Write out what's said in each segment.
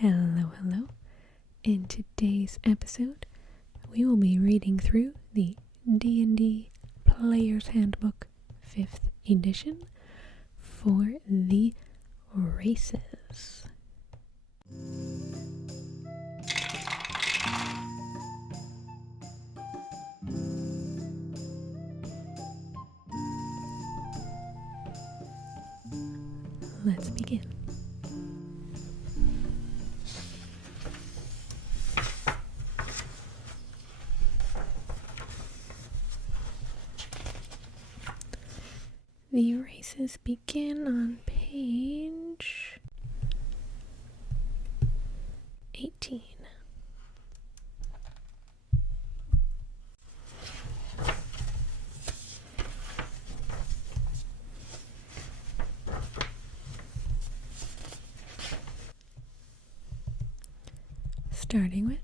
Hello, hello. In today's episode, we will be reading through the D&D Player's Handbook 5th edition for the races. Let's begin. The races begin on page 18. Starting with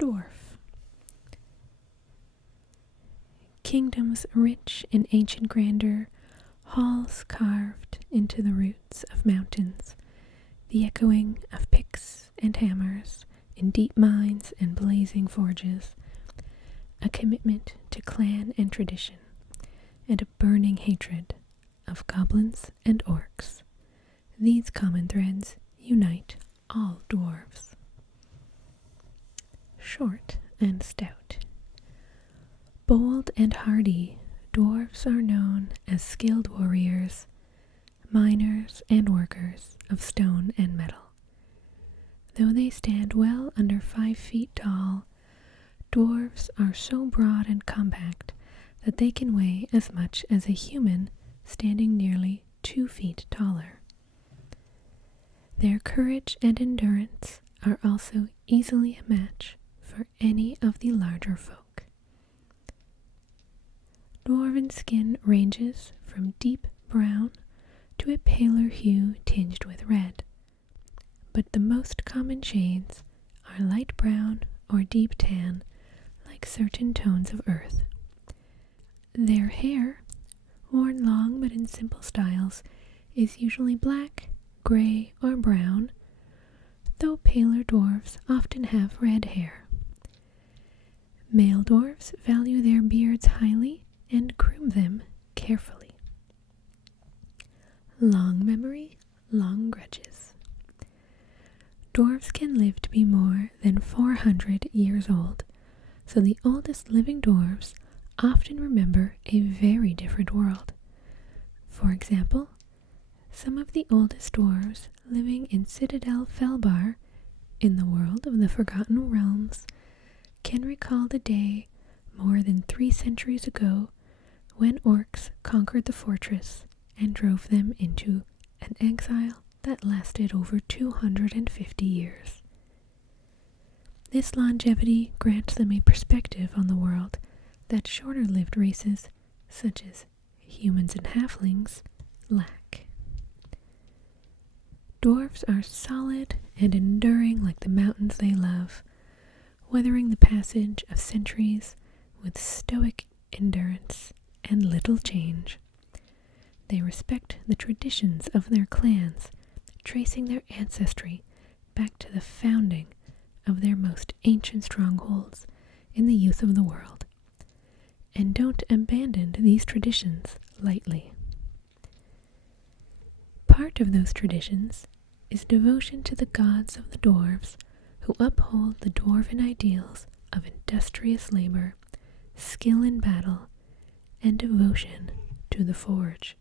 Dwarf. Kingdoms rich in ancient grandeur, halls carved into the roots of mountains, the echoing of picks and hammers in deep mines and blazing forges, a commitment to clan and tradition, and a burning hatred of goblins and orcs. These common threads unite all dwarves. Short and stout. Bold and hardy, dwarves are known as skilled warriors, miners, and workers of stone and metal. Though they stand well under 5 feet tall, dwarves are so broad and compact that they can weigh as much as a human standing nearly 2 feet taller. Their courage and endurance are also easily a match for any of the larger folk. Dwarven skin ranges from deep brown to a paler hue tinged with red, but the most common shades are light brown or deep tan, like certain tones of earth. Their hair, worn long but in simple styles, is usually black, gray, or brown, though paler dwarves often have red hair. Male dwarves value their beards highly and groom them carefully. Long memory, long grudges. Dwarves can live to be more than 400 years old, so the oldest living dwarves often remember a very different world. For example, some of the oldest dwarves living in Citadel Felbar, in the world of the Forgotten Realms, can recall the day more than 3 centuries ago when orcs conquered the fortress and drove them into an exile that lasted over 250 years. This longevity grants them a perspective on the world that shorter-lived races, such as humans and halflings, lack. Dwarves are solid and enduring like the mountains they love, weathering the passage of centuries with stoic endurance and little change. They respect the traditions of their clans, tracing their ancestry back to the founding of their most ancient strongholds in the youth of the world, and don't abandon these traditions lightly. Part of those traditions is devotion to the gods of the dwarves, who uphold the dwarven ideals of industrious labor, skill in battle, and devotion to the forge.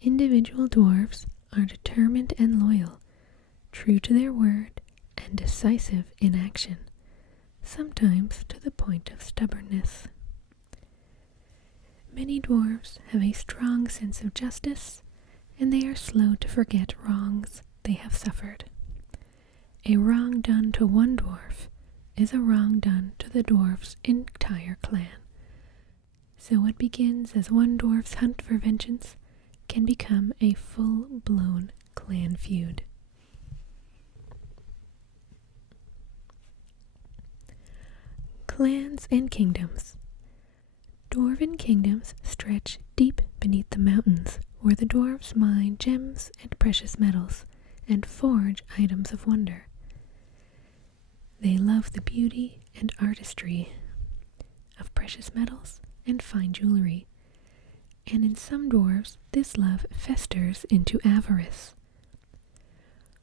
Individual dwarves are determined and loyal, true to their word, and decisive in action, sometimes to the point of stubbornness. Many dwarves have a strong sense of justice, and they are slow to forget wrongs they have suffered. A wrong done to one dwarf is a wrong done to the dwarf's entire clan. So what begins as one dwarf's hunt for vengeance can become a full-blown clan feud. Clans and kingdoms. Dwarven kingdoms stretch deep beneath the mountains, where the dwarves mine gems and precious metals and forge items of wonder. They love the beauty and artistry of precious metals and fine jewelry, and in some dwarves this love festers into avarice.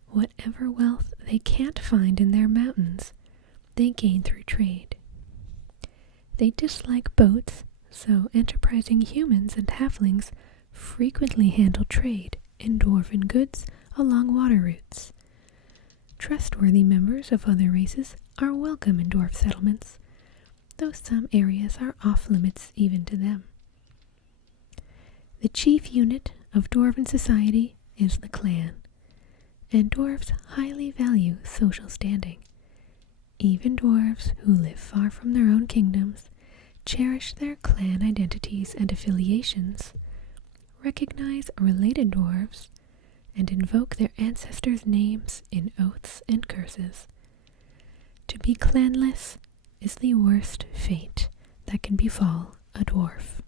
Whatever wealth they can't find in their mountains, they gain through trade. They dislike boats, so enterprising humans and halflings frequently handle trade in dwarven goods along water routes. Trustworthy members of other races are welcome in dwarf settlements, though some areas are off-limits even to them. The chief unit of dwarven society is the clan, and dwarves highly value social standing. Even dwarves who live far from their own kingdoms cherish their clan identities and affiliations, recognize related dwarves, and invoke their ancestors' names in oaths and curses. To be clanless is the worst fate that can befall a dwarf.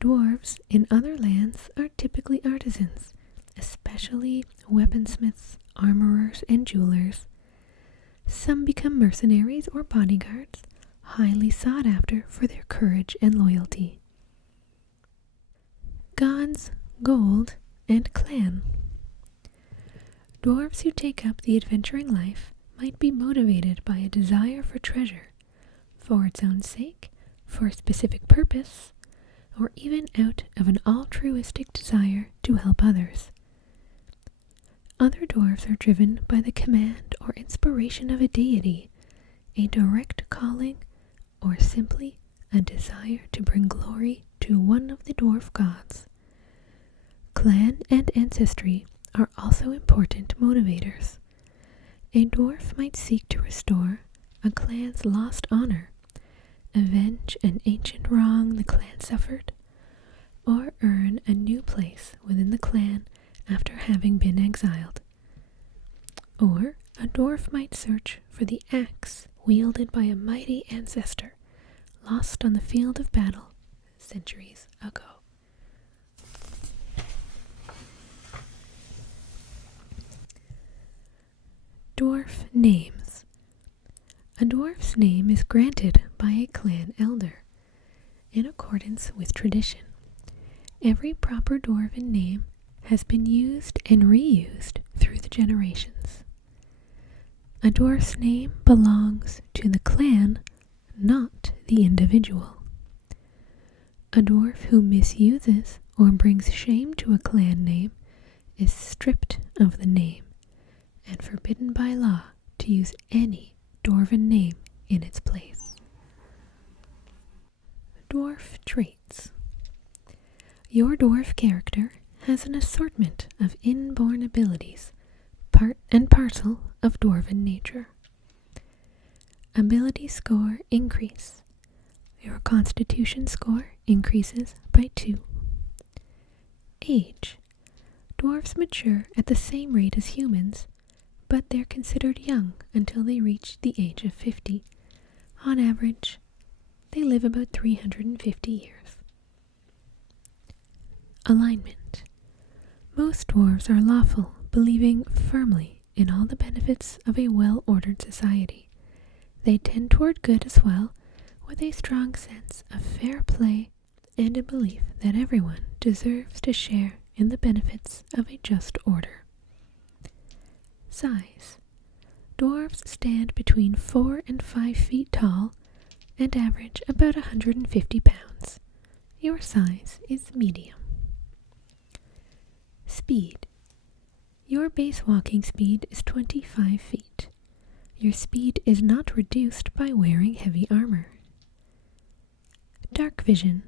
Dwarves in other lands are typically artisans, especially weaponsmiths, armorers, and jewelers. Some become mercenaries or bodyguards, highly sought after for their courage and loyalty. Gods, gold, and clan. Dwarves who take up the adventuring life might be motivated by a desire for treasure, for its own sake, for a specific purpose, or even out of an altruistic desire to help others. Other dwarves are driven by the command or inspiration of a deity, a direct calling, or simply a desire to bring glory to one of the dwarf gods. Clan and ancestry are also important motivators. A dwarf might seek to restore a clan's lost honor, avenge an ancient wrong the clan suffered, or earn a new place within the clan after having been exiled. Or a dwarf might search for the axe wielded by a mighty ancestor lost on the field of battle centuries ago. Dwarf names. A dwarf's name is granted by a clan elder in accordance with tradition. Every proper dwarven name has been used and reused through the generations. A dwarf's name belongs to the clan, not the individual. A dwarf who misuses or brings shame to a clan name is stripped of the name and forbidden by law to use any dwarven name in its place. Dwarf traits. Your dwarf character has an assortment of inborn abilities, part and parcel of dwarven nature. Ability score increase. Your constitution score increases by 2. Age. Dwarves mature at the same rate as humans, but they're considered young until they reach the age of 50. On average, they live about 350 years. Alignment. Most dwarves are lawful, believing firmly in all the benefits of a well-ordered society. They tend toward good as well, with a strong sense of fair play and a belief that everyone deserves to share in the benefits of a just order. Size. Dwarves stand between 4 and 5 feet tall and average about 150 pounds. Your size is medium. Speed. Your base walking speed is 25 feet. Your speed is not reduced by wearing heavy armor. Dark vision.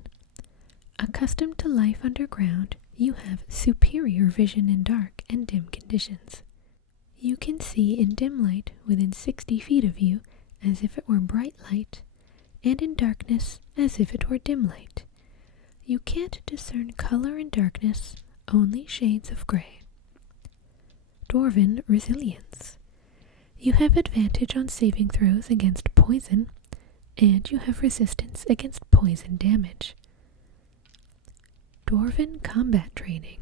Accustomed to life underground, you have superior vision in dark and dim conditions. You can see in dim light within 60 feet of you as if it were bright light, and in darkness as if it were dim light. You can't discern color in darkness, only shades of gray. Dwarven resilience. You have advantage on saving throws against poison, and you have resistance against poison damage. Dwarven combat training.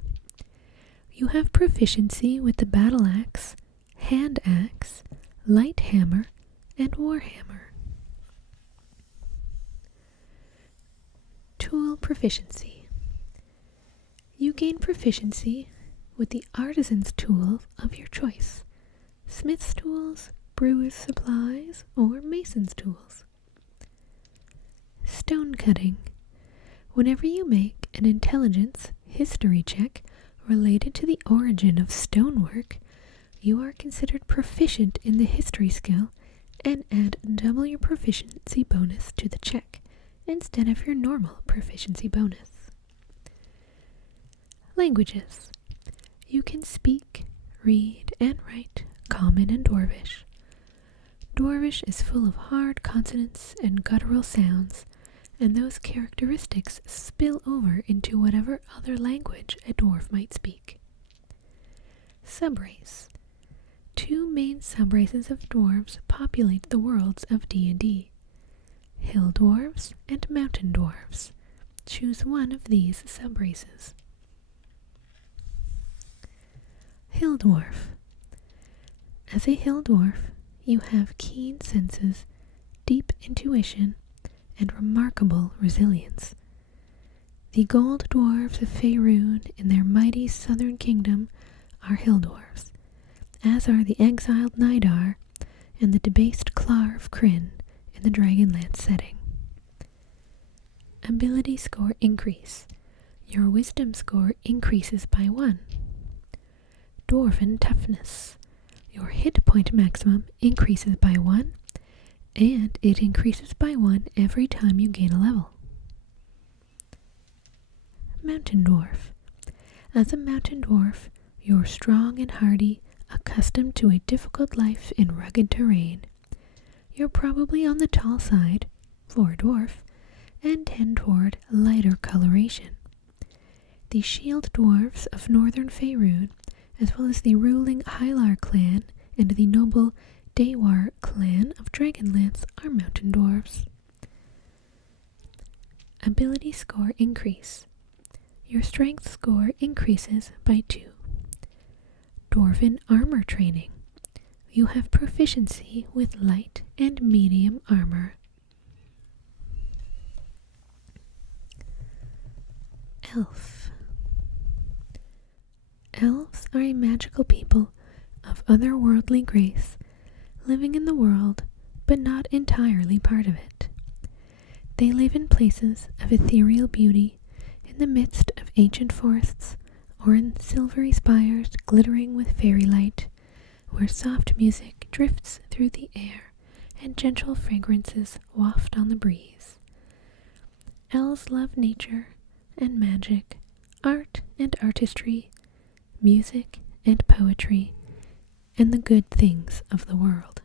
You have proficiency with the battle axe, hand axe, light hammer, and warhammer. Tool proficiency. You gain proficiency with the artisan's tool of your choice. Smith's tools, brewer's supplies, or mason's tools. Stone cutting. Whenever you make an intelligence history check related to the origin of stonework, you are considered proficient in the history skill and add double your proficiency bonus to the check instead of your normal proficiency bonus. Languages. You can speak, read, and write Common and Dwarvish. Dwarvish is full of hard consonants and guttural sounds, and those characteristics spill over into whatever other language a dwarf might speak. Subrace. Two main subraces of dwarves populate the worlds of D&D. Hill dwarves and mountain dwarves. Choose one of these subraces. Hill dwarf. As a hill dwarf, you have keen senses, deep intuition, and remarkable resilience. The gold dwarves of Faerun in their mighty southern kingdom are hill dwarves, as are the exiled Nidar and the debased Clar of Kryn in the Dragonlance setting. Ability score increase. Your wisdom score increases by 1. Dwarven toughness. Your hit point maximum increases by 1, and it increases by 1 every time you gain a level. Mountain dwarf. As a mountain dwarf, you're strong and hardy, accustomed to a difficult life in rugged terrain. You're probably on the tall side, for a dwarf, and tend toward lighter coloration. The shield dwarves of northern Faerun, as well as the ruling Hylar clan and the noble Daewar clan of Dragonlance, are mountain dwarves. Ability score increase. Your strength score increases by 2. Dwarven armor training. You have proficiency with light and medium armor. Elf. Elves are a magical people of otherworldly grace, living in the world, but not entirely part of it. They live in places of ethereal beauty, in the midst of ancient forests, or in silvery spires glittering with fairy light, where soft music drifts through the air and gentle fragrances waft on the breeze. Elves love nature and magic, art and artistry, music and poetry, and the good things of the world.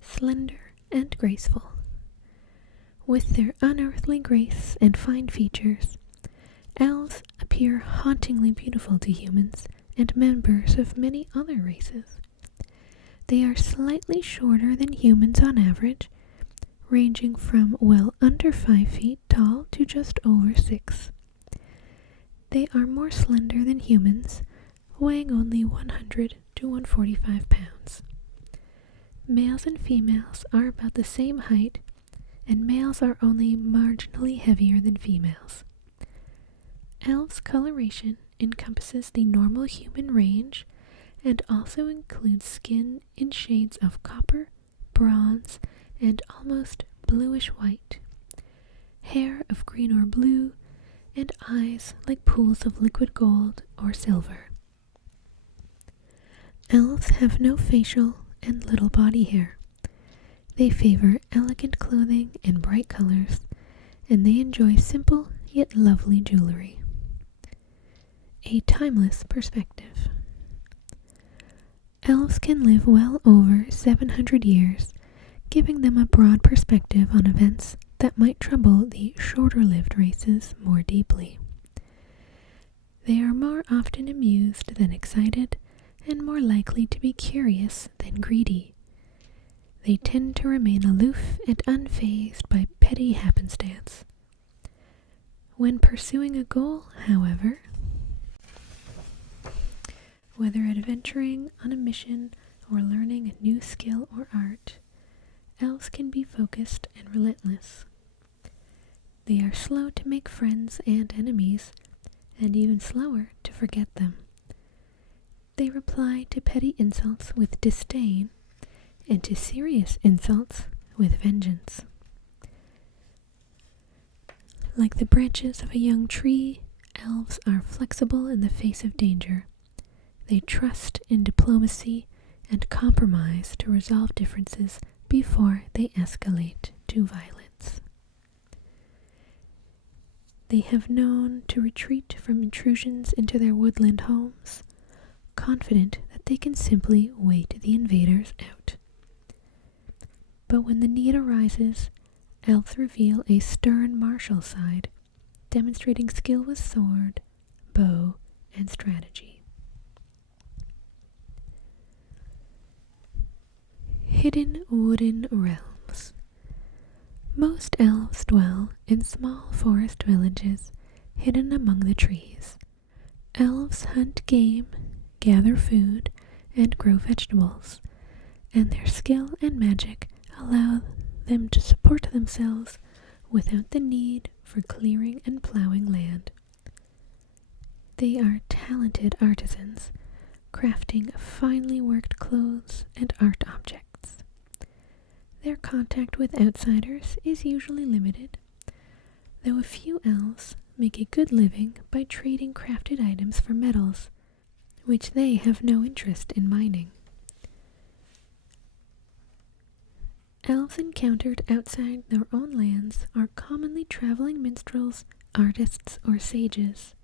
Slender and graceful. With their unearthly grace and fine features, elves appear hauntingly beautiful to humans and members of many other races. They are slightly shorter than humans on average, ranging from well under 5 feet tall to just over 6. They are more slender than humans, weighing only 100 to 145 pounds. Males and females are about the same height, and males are only marginally heavier than females. Elves' coloration encompasses the normal human range and also includes skin in shades of copper, bronze, and almost bluish white, hair of green or blue, and eyes like pools of liquid gold or silver. Elves have no facial and little body hair. They favor elegant clothing and bright colors, and they enjoy simple yet lovely jewelry. A timeless perspective. Elves can live well over 700 years, giving them a broad perspective on events that might trouble the shorter-lived races more deeply. They are more often amused than excited, and more likely to be curious than greedy. They tend to remain aloof and unfazed by petty happenstance. When pursuing a goal, however, Whether adventuring on a mission or learning a new skill or art, elves can be focused and relentless. They are slow to make friends and enemies, and even slower to forget them. They reply to petty insults with disdain, and to serious insults with vengeance. Like the branches of a young tree, elves are flexible in the face of danger. They trust in diplomacy and compromise to resolve differences before they escalate to violence. They have known to retreat from intrusions into their woodland homes, confident that they can simply wait the invaders out. But when the need arises, elves reveal a stern martial side, demonstrating skill with sword, bow, and strategy. Hidden wooden realms. Most elves dwell in small forest villages hidden among the trees. Elves hunt game, gather food, and grow vegetables, and their skill and magic allow them to support themselves without the need for clearing and plowing land. They are talented artisans, crafting finely worked clothes and art objects. Their contact with outsiders is usually limited, though a few elves make a good living by trading crafted items for metals, which they have no interest in mining. Elves encountered outside their own lands are commonly traveling minstrels, artists, or sages.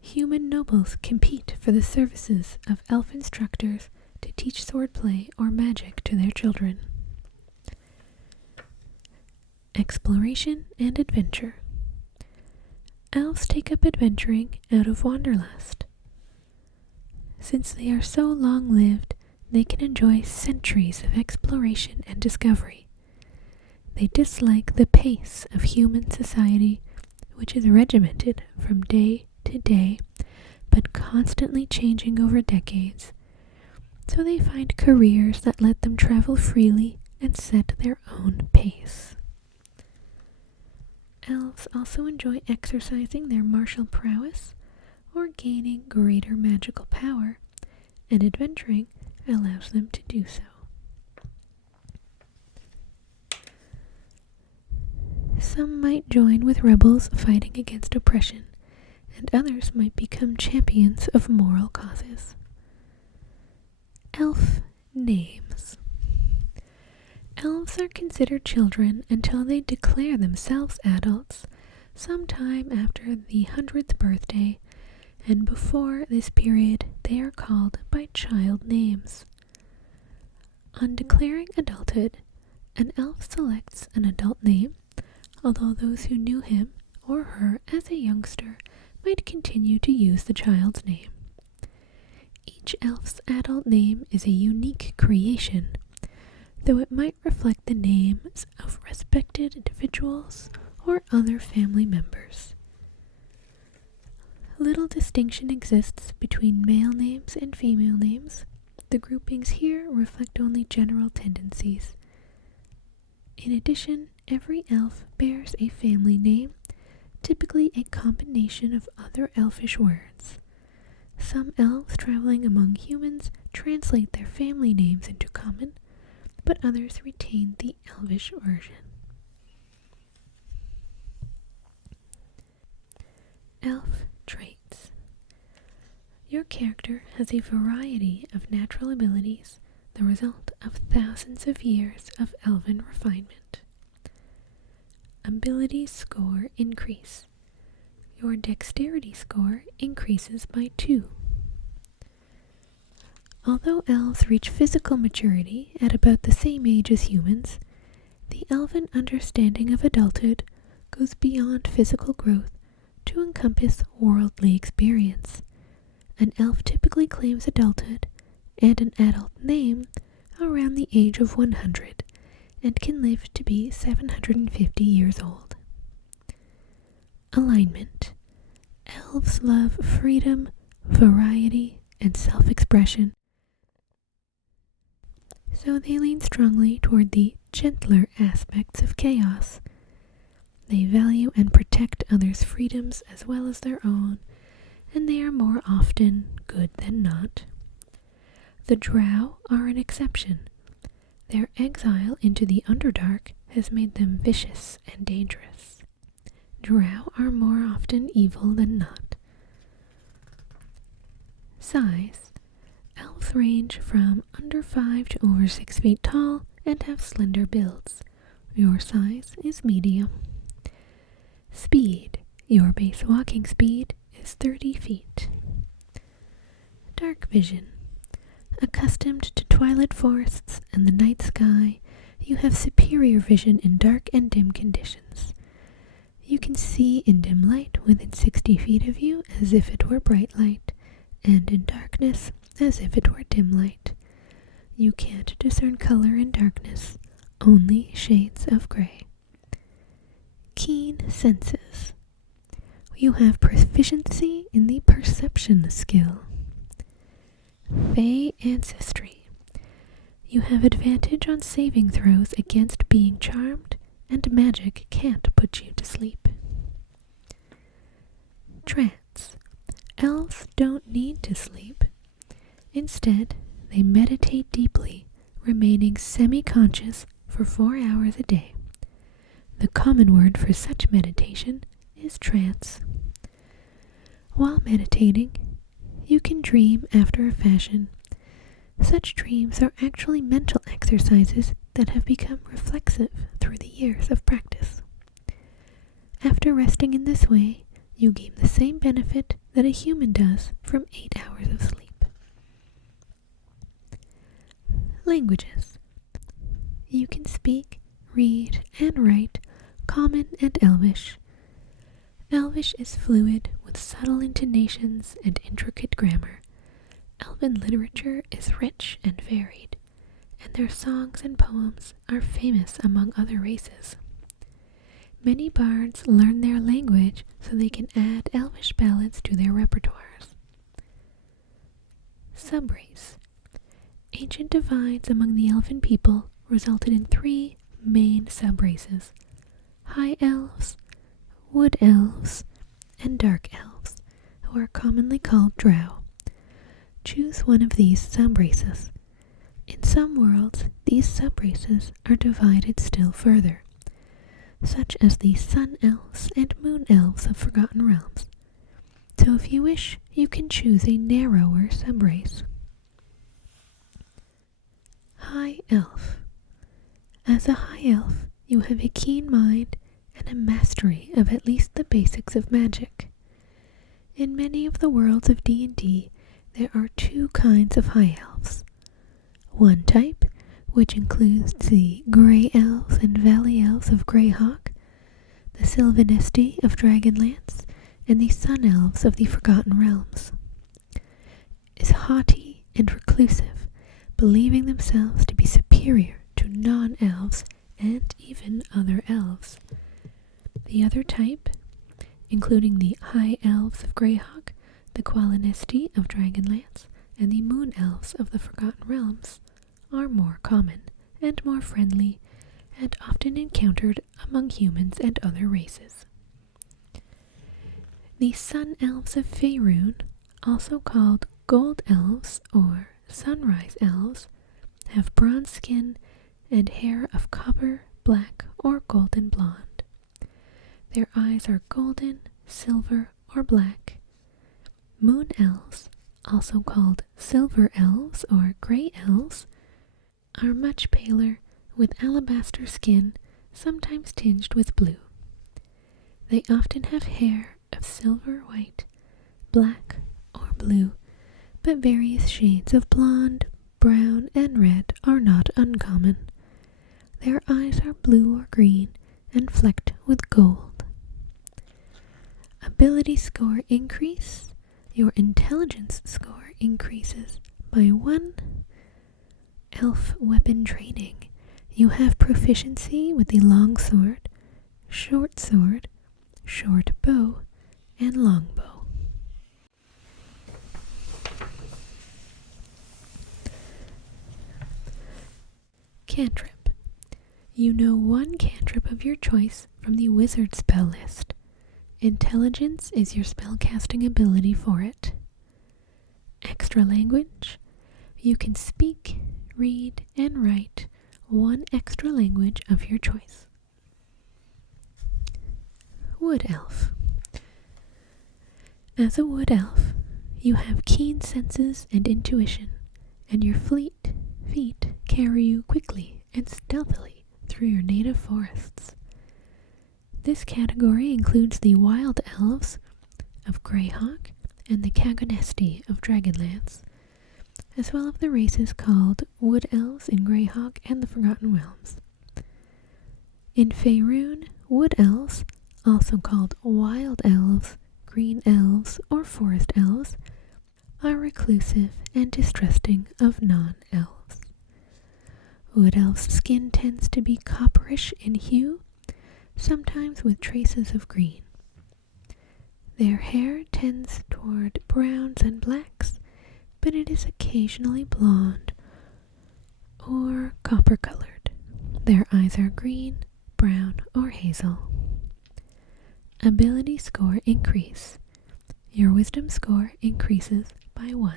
Human nobles compete for the services of elf instructors to teach swordplay or magic to their children. Exploration and adventure. Elves take up adventuring out of wanderlust. Since they are so long-lived, they can enjoy centuries of exploration and discovery. They dislike the pace of human society, which is regimented from day to day, but constantly changing over decades. So they find careers that let them travel freely and set their own pace. Elves also enjoy exercising their martial prowess or gaining greater magical power, and adventuring allows them to do so. Some might join with rebels fighting against oppression, and others might become champions of moral causes. Elf names. Elves are considered children until they declare themselves adults sometime after the 100th birthday, and before this period they are called by child names. On declaring adulthood, an elf selects an adult name, although those who knew him or her as a youngster might continue to use the child's name. Each elf's adult name is a unique creation, though it might reflect the names of respected individuals or other family members. Little distinction exists between male names and female names. The groupings here reflect only general tendencies. In addition, every elf bears a family name, typically a combination of other elfish words. Some elves traveling among humans translate their family names into common, but others retain the elvish version. Elf traits. Your character has a variety of natural abilities, the result of thousands of years of elven refinement. Ability score increase. Your dexterity score increases by 2. Although elves reach physical maturity at about the same age as humans, the elven understanding of adulthood goes beyond physical growth to encompass worldly experience. An elf typically claims adulthood and an adult name around the age of 100 and can live to be 750 years old. Alignment. Elves love freedom, variety, and self-expression. So they lean strongly toward the gentler aspects of chaos. They value and protect others' freedoms as well as their own, and they are more often good than not. The Drow are an exception. Their exile into the Underdark has made them vicious and dangerous. Drow are more often evil than not. Size. Elves range from under 5 to over 6 feet tall and have slender builds. Your size is medium. Speed. Your base walking speed is 30 feet. Dark vision. Accustomed to twilight forests and the night sky, you have superior vision in dark and dim conditions. You can see in dim light within 60 feet of you as if it were bright light, and in darkness as if it were dim light. You can't discern color in darkness, only shades of gray. Keen senses. You have proficiency in the perception skill. Fey ancestry. You have advantage on saving throws against being charmed, and magic can't put you to sleep. Trance. Elves don't need to sleep. Instead, they meditate deeply, remaining semi-conscious for 4 hours a day. The common word for such meditation is trance. While meditating, you can dream after a fashion. Such dreams are actually mental exercises that have become reflexive through the years of practice. After resting in this way, you gain the same benefit that a human does from 8 hours of sleep. Languages. You can speak, read, and write Common and Elvish. Elvish is fluid with subtle intonations and intricate grammar. Elven literature is rich and varied, and their songs and poems are famous among other races. Many bards learn their language so they can add Elvish ballads to their repertoires. Subrace. Ancient divides among the elven people resulted in 3 main subraces: High Elves, Wood Elves, and Dark Elves, who are commonly called Drow. Choose one of these subraces. In some worlds, these subraces are divided still further, such as the Sun Elves and Moon Elves of Forgotten Realms. So if you wish, you can choose a narrower subrace. High Elf. As a High Elf, you have a keen mind and a mastery of at least the basics of magic. In many of the worlds of D&D, there are 2 kinds of High Elves. One type, which includes the Grey Elves and Valley Elves of Greyhawk, the Sylvanesti of Dragonlance, and the Sun Elves of the Forgotten Realms, is haughty and reclusive, believing themselves to be superior to non-elves and even other elves. The other type, including the High Elves of Greyhawk, the Qualinesti of Dragonlance, and the Moon Elves of the Forgotten Realms, are more common and more friendly, and often encountered among humans and other races. The Sun Elves of Faerun, also called Gold Elves or Sunrise Elves, have bronze skin and hair of copper, black, or golden blonde. Their eyes are golden, silver, or black. Moon Elves, also called Silver Elves or Grey Elves, are much paler, with alabaster skin, sometimes tinged with blue. They often have hair of silver white, black, or blue, but various shades of blonde, brown, and red are not uncommon. Their eyes are blue or green and flecked with gold. Ability score increase. Your intelligence score increases by 1. Elf weapon training. You have proficiency with the long sword, short sword, short bow, and long bow. Cantrip. You know one cantrip of your choice from the wizard spell list. Intelligence is your spellcasting ability for it. Extra language. You can speak, read, and write one extra language of your choice. Wood Elf. As a wood elf, you have keen senses and intuition, and your fleet feet carry you quickly and stealthily through your native forests. This category includes the wild elves of Greyhawk and the Cagonesti of Dragonlance, as well as the races called Wood Elves in Greyhawk and the Forgotten Realms. In Faerun, Wood Elves, also called Wild Elves, Green Elves, or Forest Elves, are reclusive and distrusting of non-elves. Wood Elves' skin tends to be copperish in hue, sometimes with traces of green. Their hair tends toward browns and blacks, but it is occasionally blonde or copper-colored. Their eyes are green, brown, or hazel. Ability score increase. Your wisdom score increases by 1.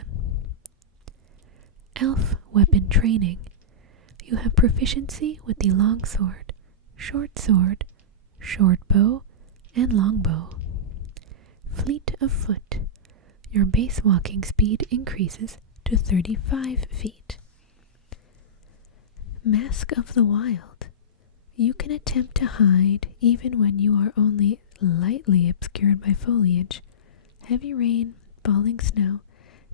Elf weapon training. You have proficiency with the longsword, short bow, and longbow. Fleet of foot. Your base walking speed increases to 35 feet. Mask of the Wild. You can attempt to hide even when you are only lightly obscured by foliage, heavy rain, falling snow,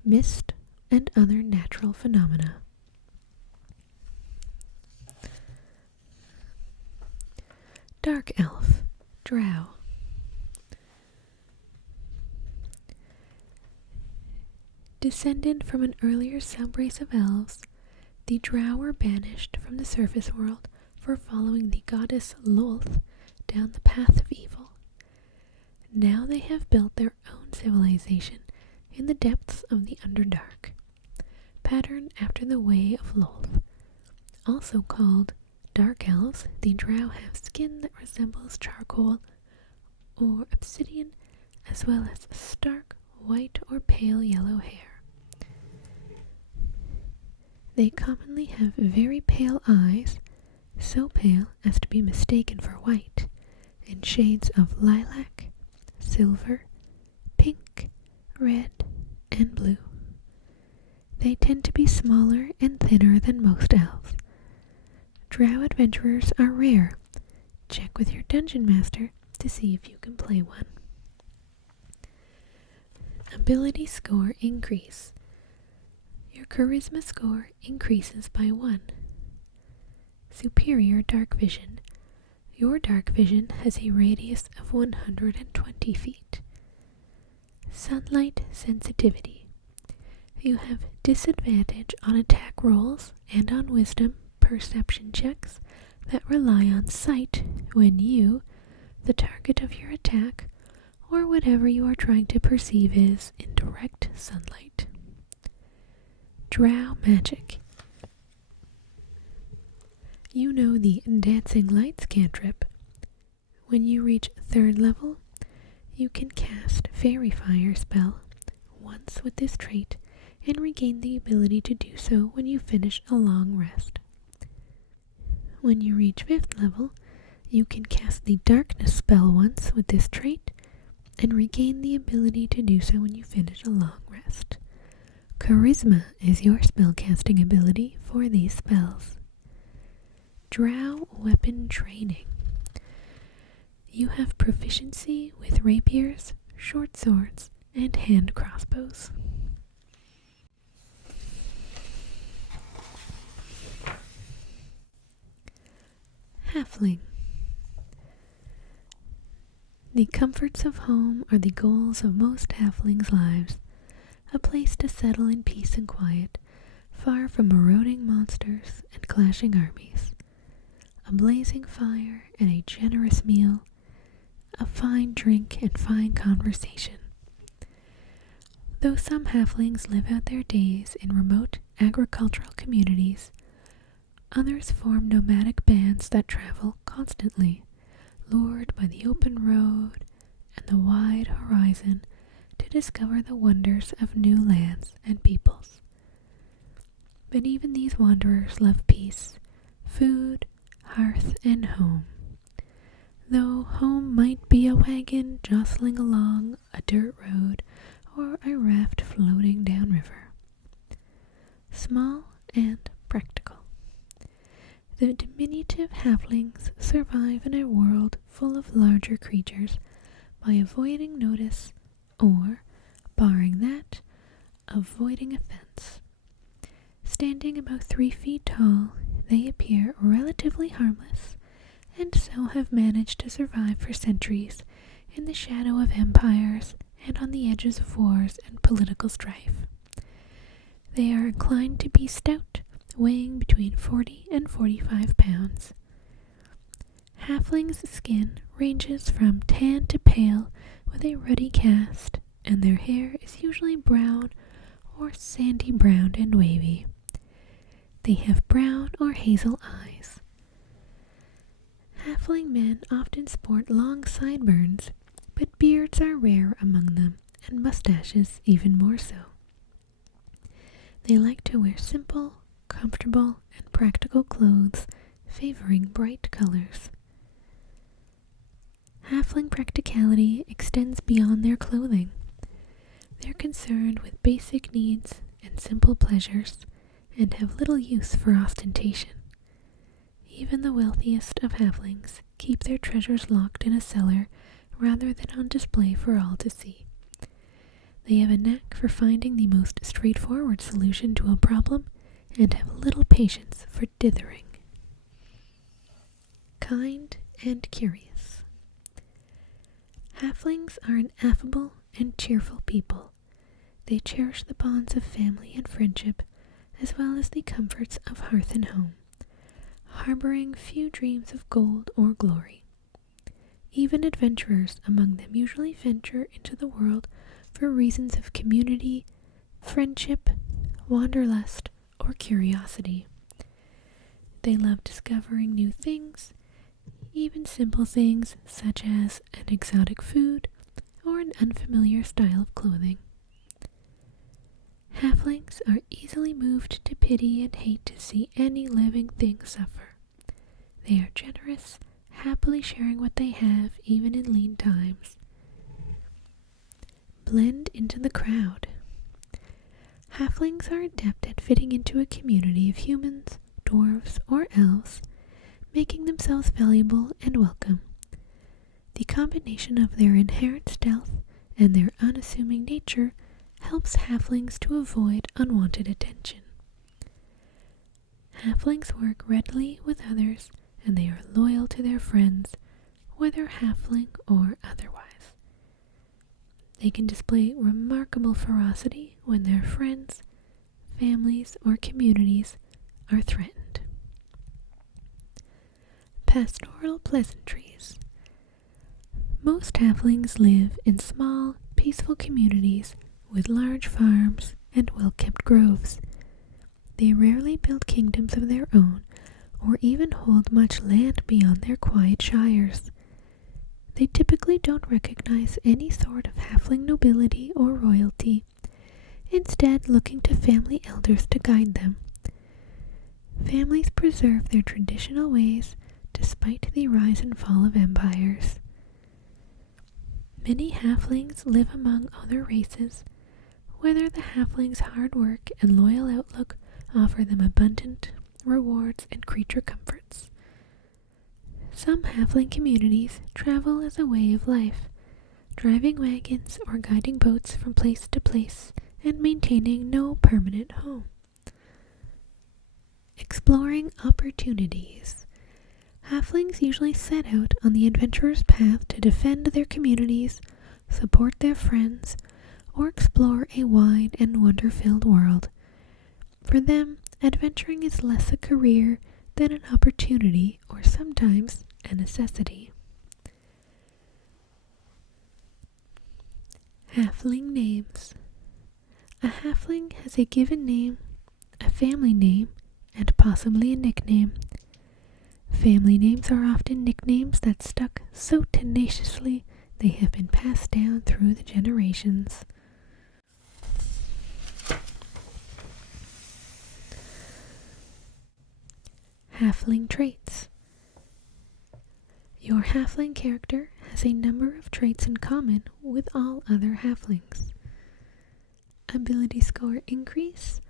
mist, and other natural phenomena. Dark Elf, Drow. Descended from an earlier subrace of elves, the Drow were banished from the surface world for following the goddess Lolth down the path of evil. Now they have built their own civilization in the depths of the Underdark, patterned after the way of Lolth. Also called Dark Elves, the Drow have skin that resembles charcoal or obsidian, as well as stark white or pale yellow hair. They commonly have very pale eyes, so pale as to be mistaken for white, in shades of lilac, silver, pink, red, and blue. They tend to be smaller and thinner than most elves. Drow adventurers are rare. Check with your dungeon master to see if you can play one. Ability score increase. Your charisma score increases by 1. Superior dark vision. Your dark vision has a radius of 120 feet. Sunlight sensitivity. You have disadvantage on attack rolls and on wisdom perception checks that rely on sight when you, the target of your attack, or whatever you are trying to perceive, is in direct sunlight. Drow magic. You know the Dancing Lights cantrip. When you reach 3rd level, you can cast Fairy Fire spell once with this trait and regain the ability to do so when you finish a long rest. When you reach 5th level, you can cast the Darkness spell once with this trait and regain the ability to do so when you finish a long rest. Charisma is your spellcasting ability for these spells. Drow weapon training. You have proficiency with rapiers, short swords, and hand crossbows. Halfling. The comforts of home are the goals of most halflings' lives, a place to settle in peace and quiet, far from marauding monsters and clashing armies. A blazing fire and a generous meal, a fine drink and fine conversation. Though some halflings live out their days in remote agricultural communities, Others form nomadic bands that travel constantly, lured by the open road and the wide horizon to discover the wonders of new lands and peoples. But even these wanderers love peace, food, hearth, and home. Though home might be a wagon jostling along a dirt road or a raft floating downriver. Small and practical. The diminutive halflings survive in a world full of larger creatures by avoiding notice or, barring that, avoiding offense. Standing about 3 feet tall, they appear relatively harmless, and so have managed to survive for centuries in the shadow of empires and on the edges of wars and political strife. They are inclined to be stout, weighing between 40 and 45 pounds. Halflings' skin ranges from tan to pale with a ruddy cast, and their hair is usually brown or sandy brown and wavy. They have brown or hazel eyes. Halfling men often sport long sideburns, but beards are rare among them, and mustaches even more so. They like to wear simple, comfortable, and practical clothes, favoring bright colors. Halfling practicality extends beyond their clothing. They're concerned with basic needs and simple pleasures, and have little use for ostentation. Even the wealthiest of halflings keep their treasures locked in a cellar rather than on display for all to see. They have a knack for finding the most straightforward solution to a problem and have little patience for dithering. Kind and curious. Halflings are an affable and cheerful people. They cherish the bonds of family and friendship, as well as the comforts of hearth and home, harboring few dreams of gold or glory. Even adventurers among them usually venture into the world for reasons of community, friendship, wanderlust, or curiosity. They love discovering new things, even simple things such as an exotic food or an unfamiliar style of clothing. Halflings are easily moved to pity and hate to see any living thing suffer. They are generous, happily sharing what they have even in lean times. Blend into the crowd. Halflings are adept at fitting into a community of humans, dwarves, or elves, making themselves valuable and welcome. The combination of their inherent stealth and their unassuming nature helps halflings to avoid unwanted attention. Halflings work readily with others, and they are loyal to their friends, whether halfling or otherwise. They can display remarkable ferocity when their friends, families, or communities are threatened. Pastoral pleasantries. Most halflings live in small, peaceful communities with large farms and well-kept groves. They rarely build kingdoms of their own or even hold much land beyond their quiet shires. They typically don't recognize any sort of halfling nobility or royalty, instead looking to family elders to guide them. Families preserve their traditional ways despite the rise and fall of empires. Many halflings live among other races, whether the halflings' hard work and loyal outlook offer them abundant rewards and creature comforts. Some halfling communities travel as a way of life, driving wagons or guiding boats from place to place and maintaining no permanent home. Exploring opportunities. Halflings usually set out on the adventurer's path to defend their communities, support their friends, or explore a wide and wonder-filled world. For them, adventuring is less a career than an opportunity or sometimes a necessity. Halfling names. A halfling has a given name, a family name, and possibly a nickname. Family names are often nicknames that stuck so tenaciously they have been passed down through the generations. Halfling traits. Your halfling character has a number of traits in common with all other halflings. Ability score increase.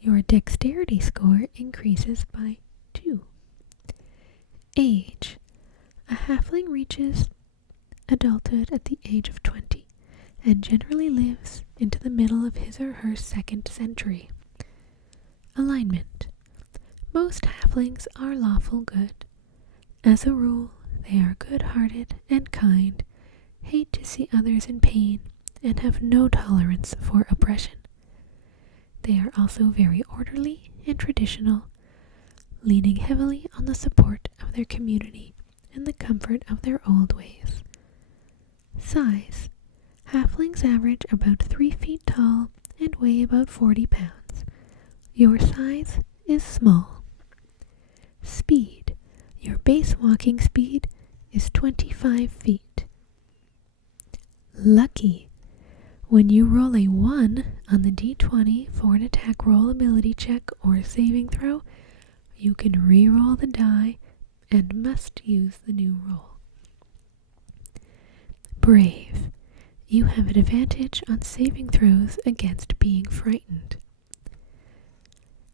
Your dexterity score increases by 2. Age. A halfling reaches adulthood at the age of 20 and generally lives into the middle of his or her second century. Alignment. Most halflings are lawful good. As a rule, they are good-hearted and kind, hate to see others in pain, and have no tolerance for oppression. They are also very orderly and traditional, leaning heavily on the support of their community and the comfort of their old ways. Size. Halflings average about 3 feet tall and weigh about 40 pounds. Your size is small. Speed. Your base walking speed is 25 feet. Lucky. When you roll a 1 on the d20 for an attack roll, ability check, or saving throw, you can re-roll the die and must use the new roll. Brave. You have an advantage on saving throws against being frightened.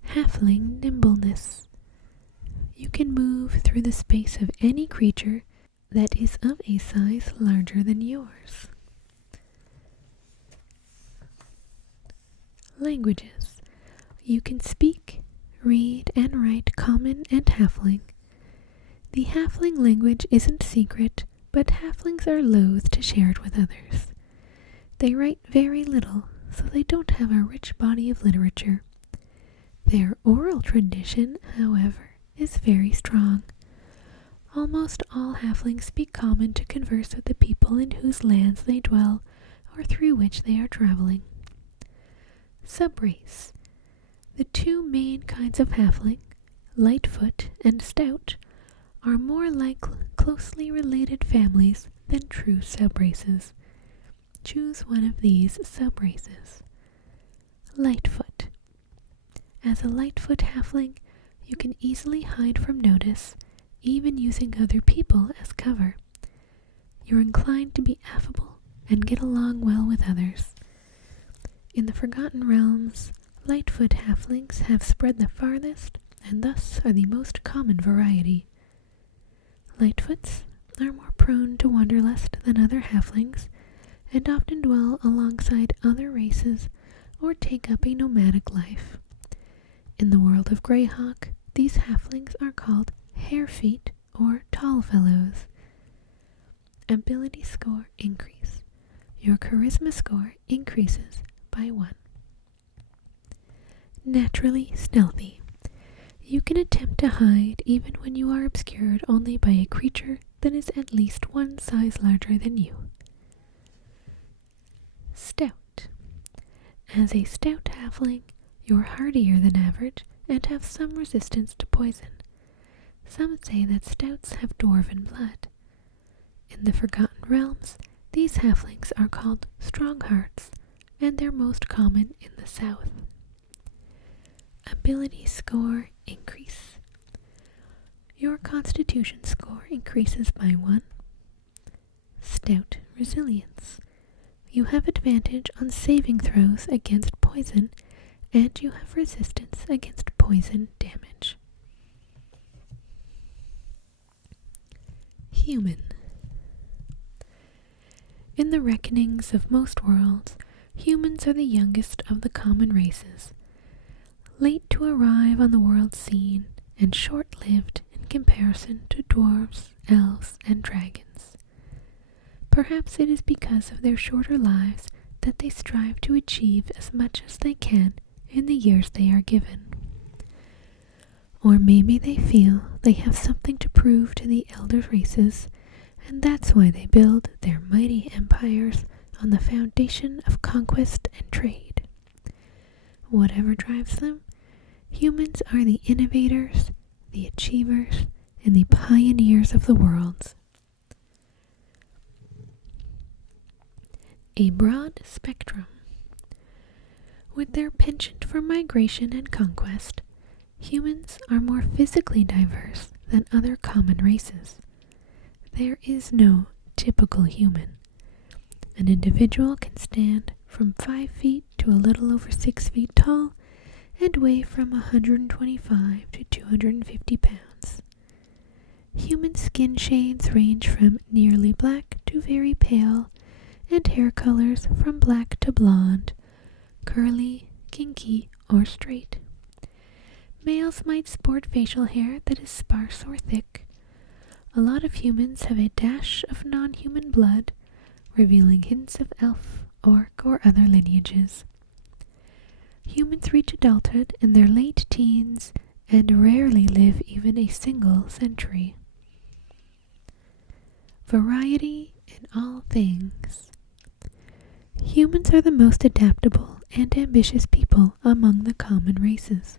Halfling nimbleness. You can move through the space of any creature that is of a size larger than yours. Languages. You can speak, read, and write Common and Halfling. The Halfling language isn't secret, but Halflings are loath to share it with others. They write very little, so they don't have a rich body of literature. Their oral tradition, however, is very strong. Almost all Halflings speak Common to converse with the people in whose lands they dwell or through which they are traveling. Subrace. The two main kinds of halfling, Lightfoot and Stout, are more like closely related families than true subraces. Choose one of these subraces. Lightfoot. As a Lightfoot halfling, you can easily hide from notice, even using other people as cover. You're inclined to be affable and get along well with others. In the Forgotten Realms, Lightfoot halflings have spread the farthest and thus are the most common variety. Lightfoots are more prone to wanderlust than other halflings and often dwell alongside other races or take up a nomadic life. In the world of Greyhawk, these halflings are called Harefeet or Tall Fellows. Ability score increase. Your charisma score increases by 1. Naturally stealthy. You can attempt to hide even when you are obscured only by a creature that is at least one size larger than you. Stout. As a stout halfling, you're hardier than average and have some resistance to poison. Some say that stouts have dwarven blood. In the Forgotten Realms, these halflings are called Stronghearts, and they're most common in the south. Ability score increase. Your constitution score increases by 1. Stout resilience. You have advantage on saving throws against poison, and you have resistance against poison damage. Human. In the reckonings of most worlds, humans are the youngest of the common races, late to arrive on the world scene and short-lived in comparison to dwarves, elves, and dragons. Perhaps it is because of their shorter lives that they strive to achieve as much as they can in the years they are given. Or maybe they feel they have something to prove to the elder races, and that's why they build their mighty empires on the foundation of conquest and trade. Whatever drives them, Humans are the innovators, the achievers, and the pioneers of the worlds. A broad spectrum. With their penchant for migration and conquest, humans are more physically diverse than other common races. There is no typical human. An individual can stand from 5 feet to a little over 6 feet tall and weigh from 125 to 250 pounds. Human skin shades range from nearly black to very pale, and hair colors from black to blonde, curly, kinky, or straight. Males might sport facial hair that is sparse or thick. A lot of humans have a dash of non-human blood, revealing hints of elf, orc, or other lineages. Humans reach adulthood in their late teens and rarely live even a single century. Variety in all things. Humans are the most adaptable and ambitious people among the common races.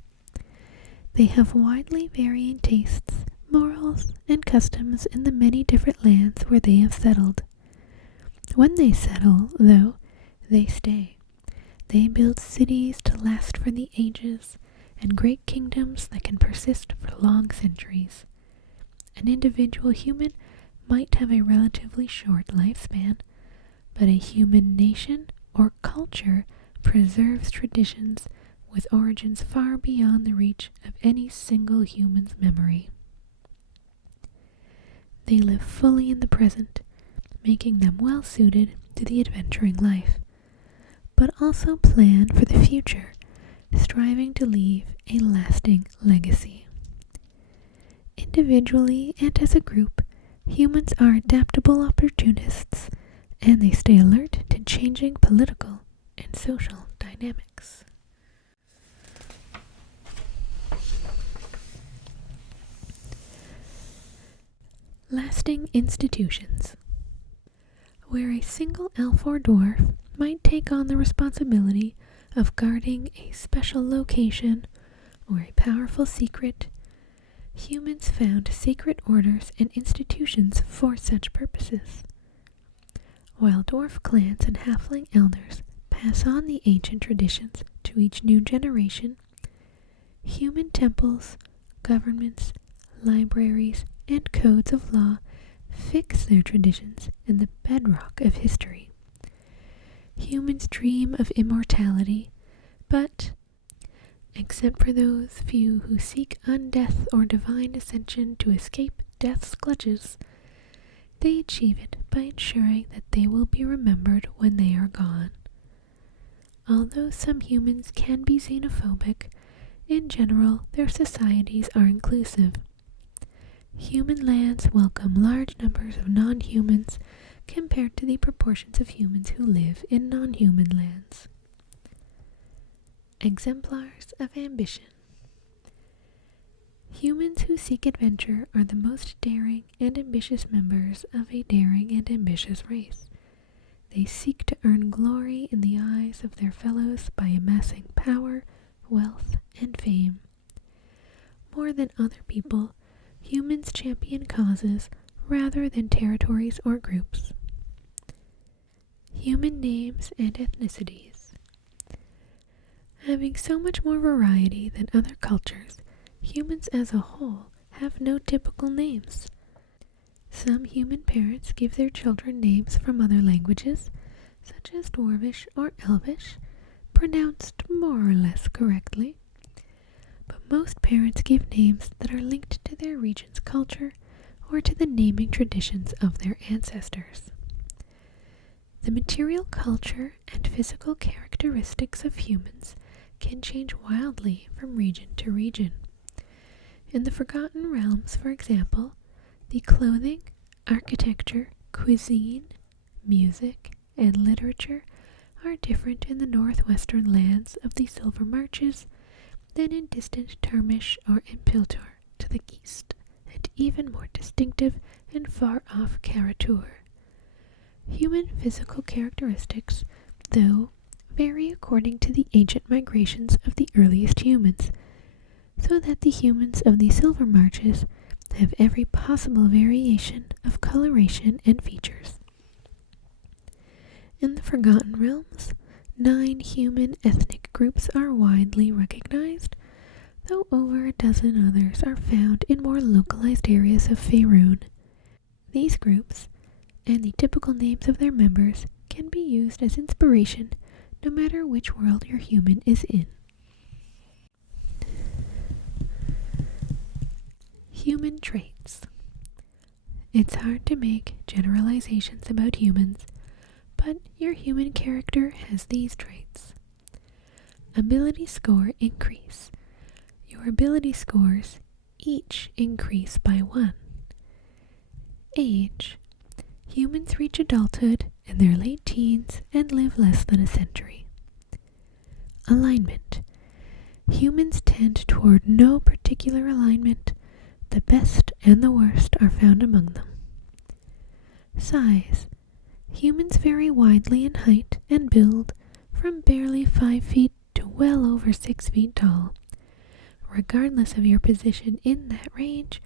They have widely varying tastes, morals, and customs in the many different lands where they have settled. When they settle, though, they stay. They build cities to last for the ages, and great kingdoms that can persist for long centuries. An individual human might have a relatively short lifespan, but a human nation or culture preserves traditions with origins far beyond the reach of any single human's memory. They live fully in the present, making them well suited to the adventuring life, but also plan for the future, striving to leave a lasting legacy. Individually and as a group, humans are adaptable opportunists, and they stay alert to changing political and social dynamics. Lasting institutions. Where a single elf or dwarf might take on the responsibility of guarding a special location or a powerful secret, humans found secret orders and institutions for such purposes. While dwarf clans and halfling elders pass on the ancient traditions to each new generation, human temples, governments, libraries, and codes of law fix their traditions in the bedrock of history. Humans dream of immortality, but, except for those few who seek undeath or divine ascension to escape death's clutches, they achieve it by ensuring that they will be remembered when they are gone. Although some humans can be xenophobic, in general their societies are inclusive. Human lands welcome large numbers of non-humans compared to the proportions of humans who live in non-human lands. Exemplars of ambition. Humans who seek adventure are the most daring and ambitious members of a daring and ambitious race. They seek to earn glory in the eyes of their fellows by amassing power, wealth, and fame. More than other people, humans champion causes rather than territories or groups. Human names and ethnicities. Having so much more variety than other cultures, humans as a whole have no typical names. Some human parents give their children names from other languages, such as Dwarvish or Elvish, pronounced more or less correctly. But most parents give names that are linked to their region's culture or to the naming traditions of their ancestors. The material culture and physical characteristics of humans can change wildly from region to region. In the Forgotten Realms, for example, the clothing, architecture, cuisine, music, and literature are different in the northwestern lands of the Silver Marches than in distant Termish or Impiltor to the east, and even more distinctive in far-off Karatur. Human physical characteristics, though, vary according to the ancient migrations of the earliest humans, so that the humans of the Silver Marches have every possible variation of coloration and features. In the Forgotten Realms, 9 human ethnic groups are widely recognized, though over a dozen others are found in more localized areas of Faerun. These groups, and the typical names of their members, can be used as inspiration no matter which world your human is in. Human traits. It's hard to make generalizations about humans, but your human character has these traits. Ability score increase. Your ability scores each increase by 1. Age. Humans reach adulthood in their late teens and live less than a century. Alignment. Humans tend toward no particular alignment. The best and the worst are found among them. Size. Humans vary widely in height and build, from barely 5 feet to well over 6 feet tall. Regardless of your position in that range,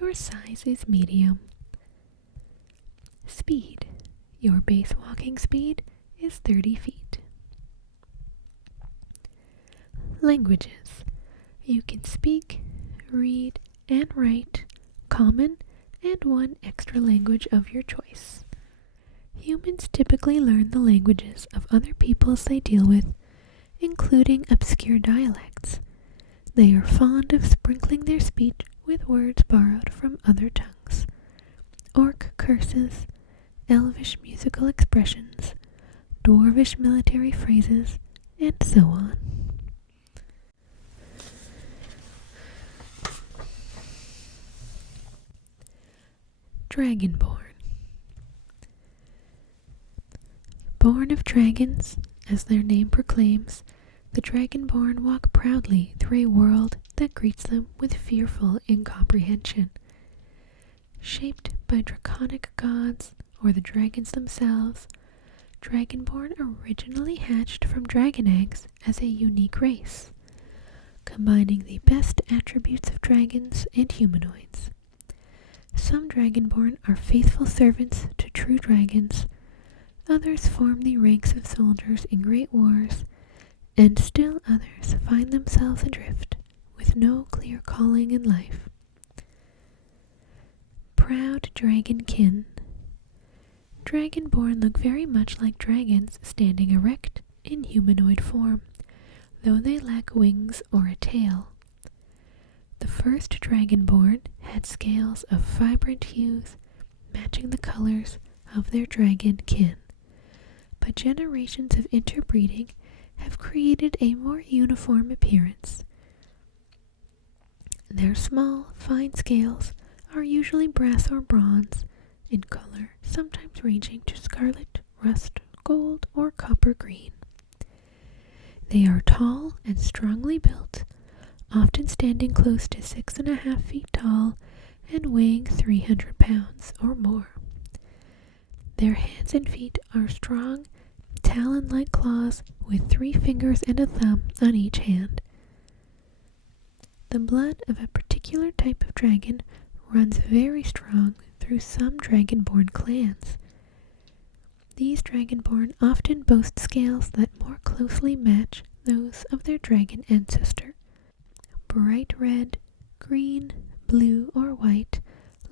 your size is medium. Speed. Your base walking speed is 30 feet. Languages. You can speak, read, and write Common and 1 extra language of your choice. Humans typically learn the languages of other peoples they deal with, including obscure dialects. They are fond of sprinkling their speech with words borrowed from other tongues. Orc curses, Elvish musical expressions, Dwarvish military phrases, and so on. Dragonborn. Born of dragons, as their name proclaims, the Dragonborn walk proudly through a world that greets them with fearful incomprehension. Shaped by draconic gods or the dragons themselves, Dragonborn originally hatched from dragon eggs as a unique race, combining the best attributes of dragons and humanoids. Some Dragonborn are faithful servants to true dragons, others form the ranks of soldiers in great wars, and still others find themselves adrift with no clear calling in life. Proud dragonkin. Dragonborn look very much like dragons standing erect in humanoid form, though they lack wings or a tail. The first Dragonborn had scales of vibrant hues, matching the colors of their dragon kin, but generations of interbreeding have created a more uniform appearance. Their small, fine scales are usually brass or bronze in color, sometimes ranging to scarlet, rust, gold, or copper green. They are tall and strongly built, often standing close to 6.5 feet tall and weighing 300 pounds or more. Their hands and feet are strong, talon-like claws with 3 fingers and a thumb on each hand. The blood of a particular type of dragon runs very strong through some Dragonborn clans. These Dragonborn often boast scales that more closely match those of their dragon ancestor. Bright red, green, blue, or white,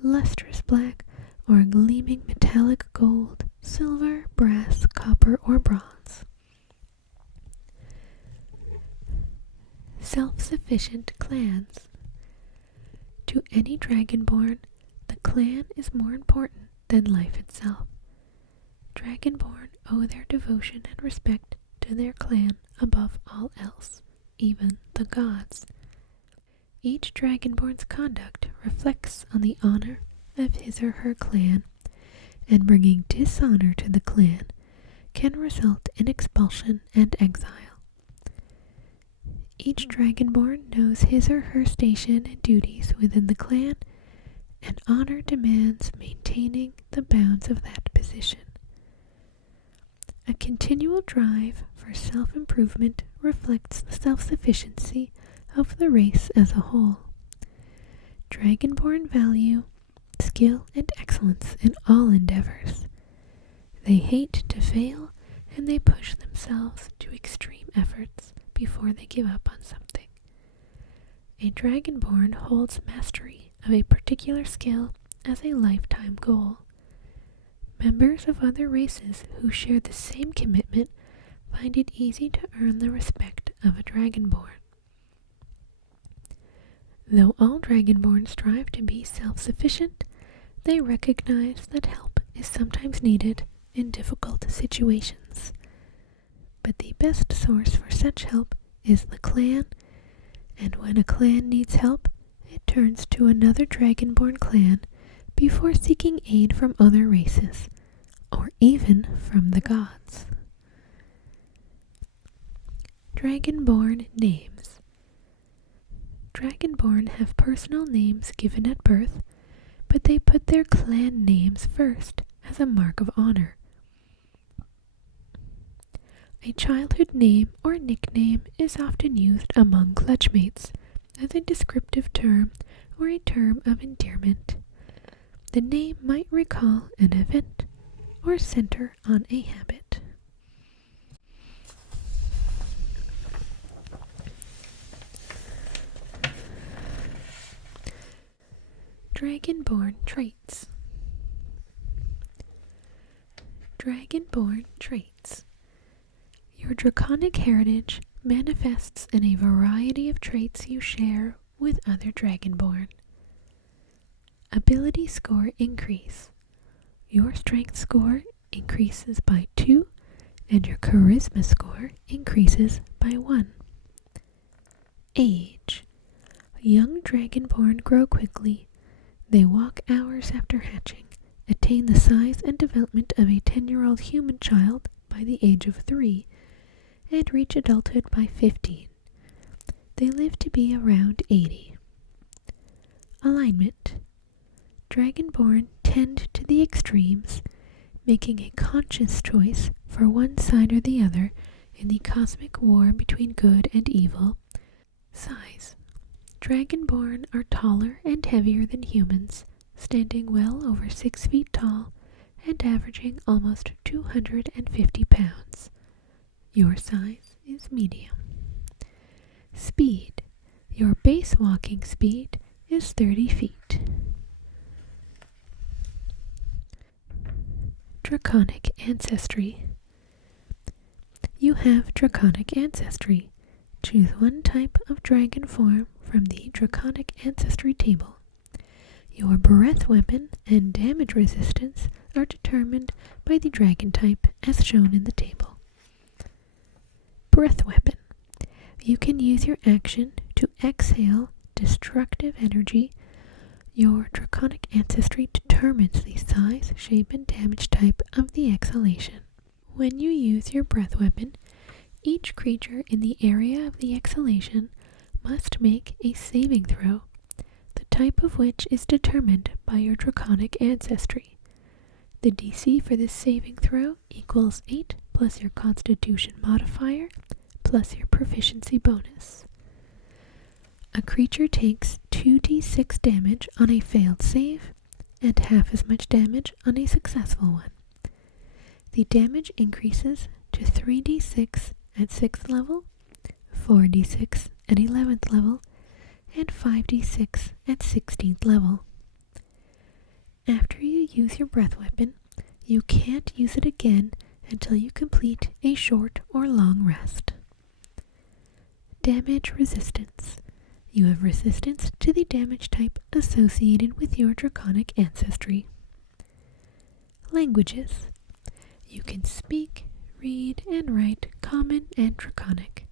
lustrous black, or gleaming metallic gold, silver, brass, copper, or bronze. Self-sufficient clans. To any Dragonborn, the clan is more important than life itself. Dragonborn owe their devotion and respect to their clan above all else, even the gods. Each Dragonborn's conduct reflects on the honor of his or her clan, and bringing dishonor to the clan can result in expulsion and exile. Each Dragonborn knows his or her station and duties within the clan, and honor demands maintaining the bounds of that position. A continual drive for self-improvement reflects the self-sufficiency of the race as a whole. Dragonborn value skill and excellence in all endeavors. They hate to fail, and they push themselves to extreme efforts before they give up on something. A Dragonborn holds mastery of a particular skill as a lifetime goal. Members of other races who share the same commitment find it easy to earn the respect of a Dragonborn. Though all Dragonborn strive to be self-sufficient, they recognize that help is sometimes needed in difficult situations. But the best source for such help is the clan, and when a clan needs help, it turns to another Dragonborn clan before seeking aid from other races, or even from the gods. Dragonborn names. Dragonborn have personal names given at birth, but they put their clan names first as a mark of honor. A childhood name or nickname is often used among clutchmates as a descriptive term or a term of endearment. The name might recall an event or center on a habit. Dragonborn traits. Dragonborn traits. Your draconic heritage manifests in a variety of traits you share with other Dragonborn. Ability score increase. Your strength score increases by 2, and your charisma score increases by 1. Age. Young Dragonborn grow quickly. They walk hours after hatching, attain the size and development of a 10-year-old human child by the age of 3, and reach adulthood by 15. They live to be around 80. Alignment. Dragonborn tend to the extremes, making a conscious choice for one side or the other in the cosmic war between good and evil. Size. Dragonborn are taller and heavier than humans, standing well over 6 feet tall and averaging almost 250 pounds. Your size is medium. Speed. Your base walking speed is 30 feet. Draconic ancestry. You have draconic ancestry. Choose one type of dragon form from the draconic ancestry table. Your breath weapon and damage resistance are determined by the dragon type as shown in the table. Breath weapon. You can use your action to exhale destructive energy. Your draconic ancestry determines the size, shape, and damage type of the exhalation. When you use your breath weapon, each creature in the area of the exhalation must make a saving throw, the type of which is determined by your draconic ancestry. The DC for this saving throw equals 8 plus your constitution modifier plus your proficiency bonus. A creature takes 2d6 damage on a failed save and half as much damage on a successful one. The damage increases to 3d6 at 6th level, 4d6 at 11th level, and 5d6 at 16th level. After you use your breath weapon, you can't use it again until you complete a short or long rest. Damage resistance. You have resistance to the damage type associated with your draconic ancestry. Languages. You can speak, read, and write Common and Draconic.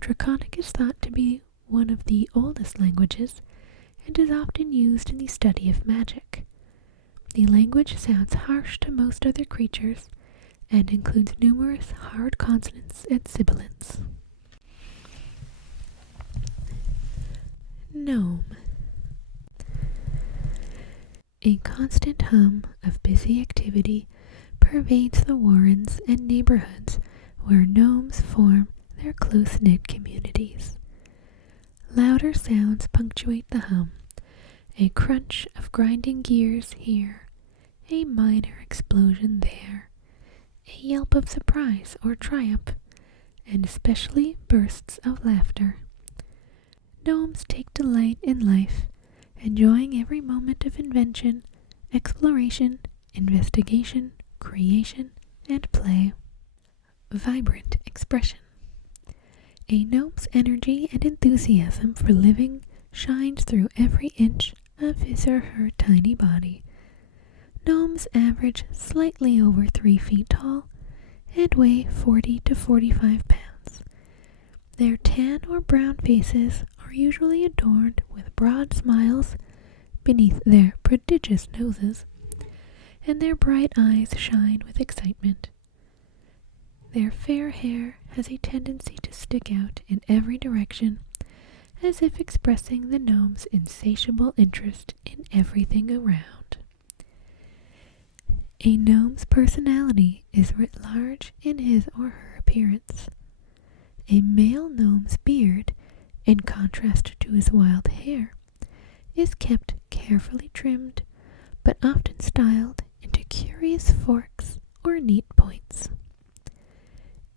Draconic is thought to be one of the oldest languages and is often used in the study of magic. The language sounds harsh to most other creatures and includes numerous hard consonants and sibilants. Gnome. A constant hum of busy activity pervades the warrens and neighborhoods where gnomes form their close-knit communities. Louder sounds punctuate the hum, a crunch of grinding gears here, a minor explosion there, a yelp of surprise or triumph, and especially bursts of laughter. Gnomes take delight in life, enjoying every moment of invention, exploration, investigation, creation, and play. Vibrant expression. A gnome's energy and enthusiasm for living shines through every inch of his or her tiny body. Gnomes average slightly over 3 feet tall and weigh 40 to 45 pounds. Their tan or brown faces are usually adorned with broad smiles beneath their prodigious noses, and their bright eyes shine with excitement. Their fair hair has a tendency to stick out in every direction, as if expressing the gnome's insatiable interest in everything around. A gnome's personality is writ large in his or her appearance. A male gnome's beard, in contrast to his wild hair, is kept carefully trimmed, but often styled into curious forks or neat points.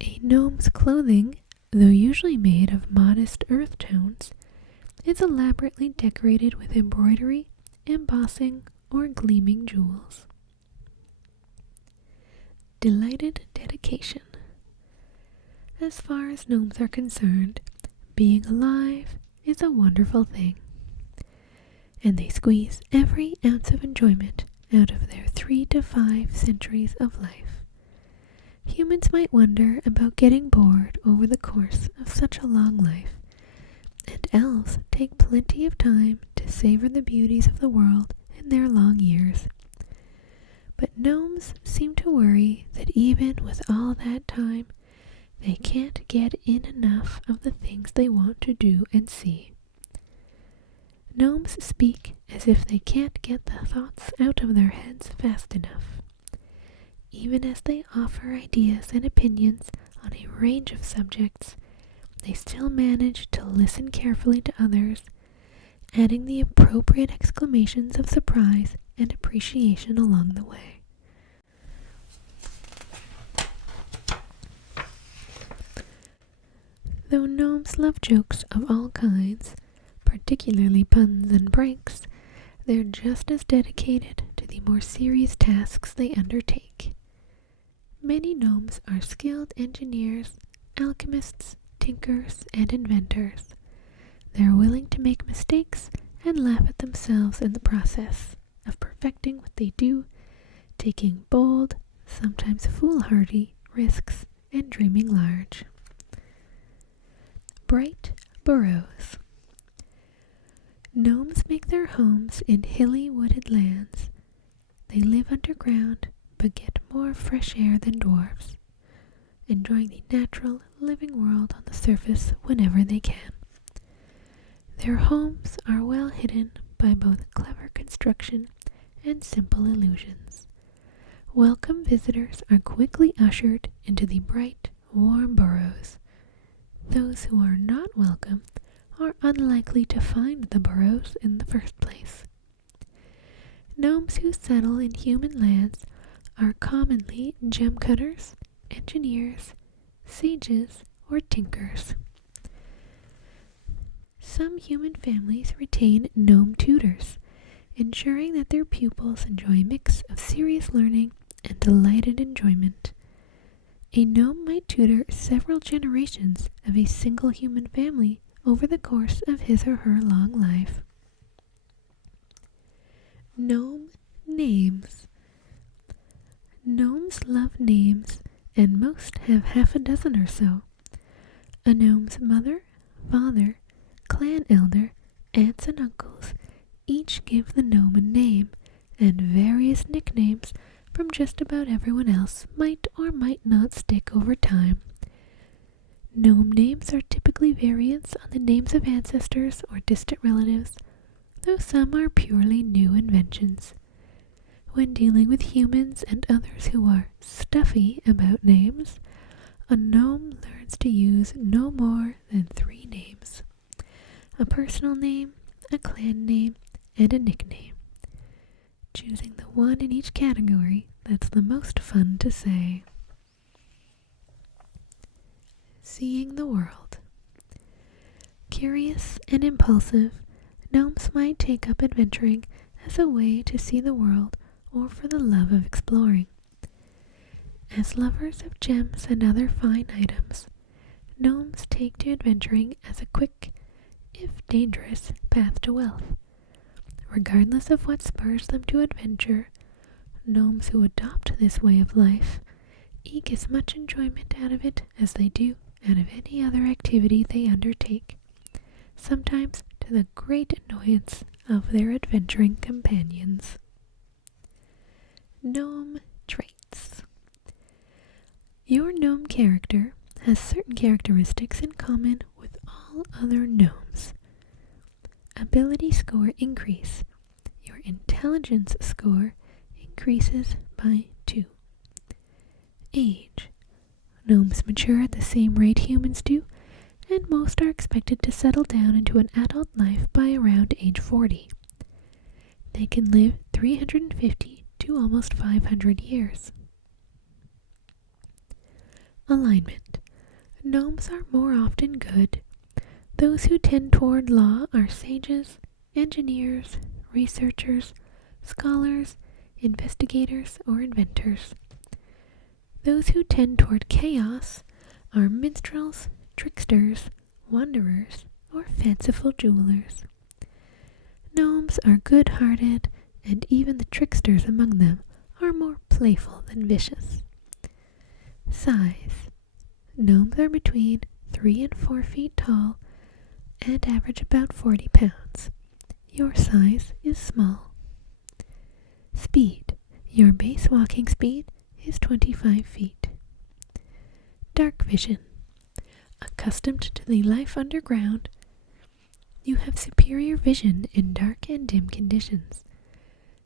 A gnome's clothing, though usually made of modest earth tones, is elaborately decorated with embroidery, embossing, or gleaming jewels. Delighted dedication. As far as gnomes are concerned, being alive is a wonderful thing, and they squeeze every ounce of enjoyment out of their 3 to 5 centuries of life. Humans might wonder about getting bored over the course of such a long life, and elves take plenty of time to savor the beauties of the world in their long years. But gnomes seem to worry that even with all that time, they can't get in enough of the things they want to do and see. Gnomes speak as if they can't get the thoughts out of their heads fast enough. Even as they offer ideas and opinions on a range of subjects, they still manage to listen carefully to others, adding the appropriate exclamations of surprise and appreciation along the way. Though gnomes love jokes of all kinds, particularly puns and pranks, they're just as dedicated to the more serious tasks they undertake. Many gnomes are skilled engineers, alchemists, tinkers, and inventors. They're willing to make mistakes and laugh at themselves in the process of perfecting what they do, taking bold, sometimes foolhardy risks, and dreaming large. Bright burrows. Gnomes make their homes in hilly wooded lands. They live underground, but get more fresh air than dwarves, enjoying the natural, living world on the surface whenever they can. Their homes are well hidden by both clever construction and simple illusions. Welcome visitors are quickly ushered into the bright, warm burrows. Those who are not welcome are unlikely to find the burrows in the first place. Gnomes who settle in human lands are commonly gem cutters, engineers, sages, or tinkers. Some human families retain gnome tutors, ensuring that their pupils enjoy a mix of serious learning and delighted enjoyment. A gnome might tutor several generations of a single human family over the course of his or her long life. Gnome names. Gnomes love names, and most have half a dozen or so. A gnome's mother, father, clan elder, aunts and uncles each give the gnome a name, and various nicknames from just about everyone else might or might not stick over time. Gnome names are typically variants on the names of ancestors or distant relatives, though some are purely new inventions. When dealing with humans and others who are stuffy about names, a gnome learns to use no more than 3 names. a personal name, a clan name, and a nickname. Choosing the one in each category that's the most fun to say. Seeing the world. Curious and impulsive, gnomes might take up adventuring as a way to see the world or for the love of exploring. As lovers of gems and other fine items, gnomes take to adventuring as a quick, if dangerous, path to wealth. Regardless of what spurs them to adventure, gnomes who adopt this way of life eke as much enjoyment out of it as they do out of any other activity they undertake, sometimes to the great annoyance of their adventuring companions. Gnome traits. Your gnome character has certain characteristics in common with all other gnomes. Ability score increase. Your intelligence score increases by 2. Age. Gnomes mature at the same rate humans do, and most are expected to settle down into an adult life by around age 40. They can live 350 to almost 500 years. Alignment. Gnomes are more often good. Those who tend toward law are sages, engineers, researchers, scholars, investigators, or inventors. Those who tend toward chaos are minstrels, tricksters, wanderers, or fanciful jewelers. Gnomes are good-hearted, and even the tricksters among them are more playful than vicious. Size. Gnomes are between 3 and 4 feet tall and average about 40 pounds. Your size is small. Speed. Your base walking speed is 25 feet. Dark vision. Accustomed to the life underground, you have superior vision in dark and dim conditions.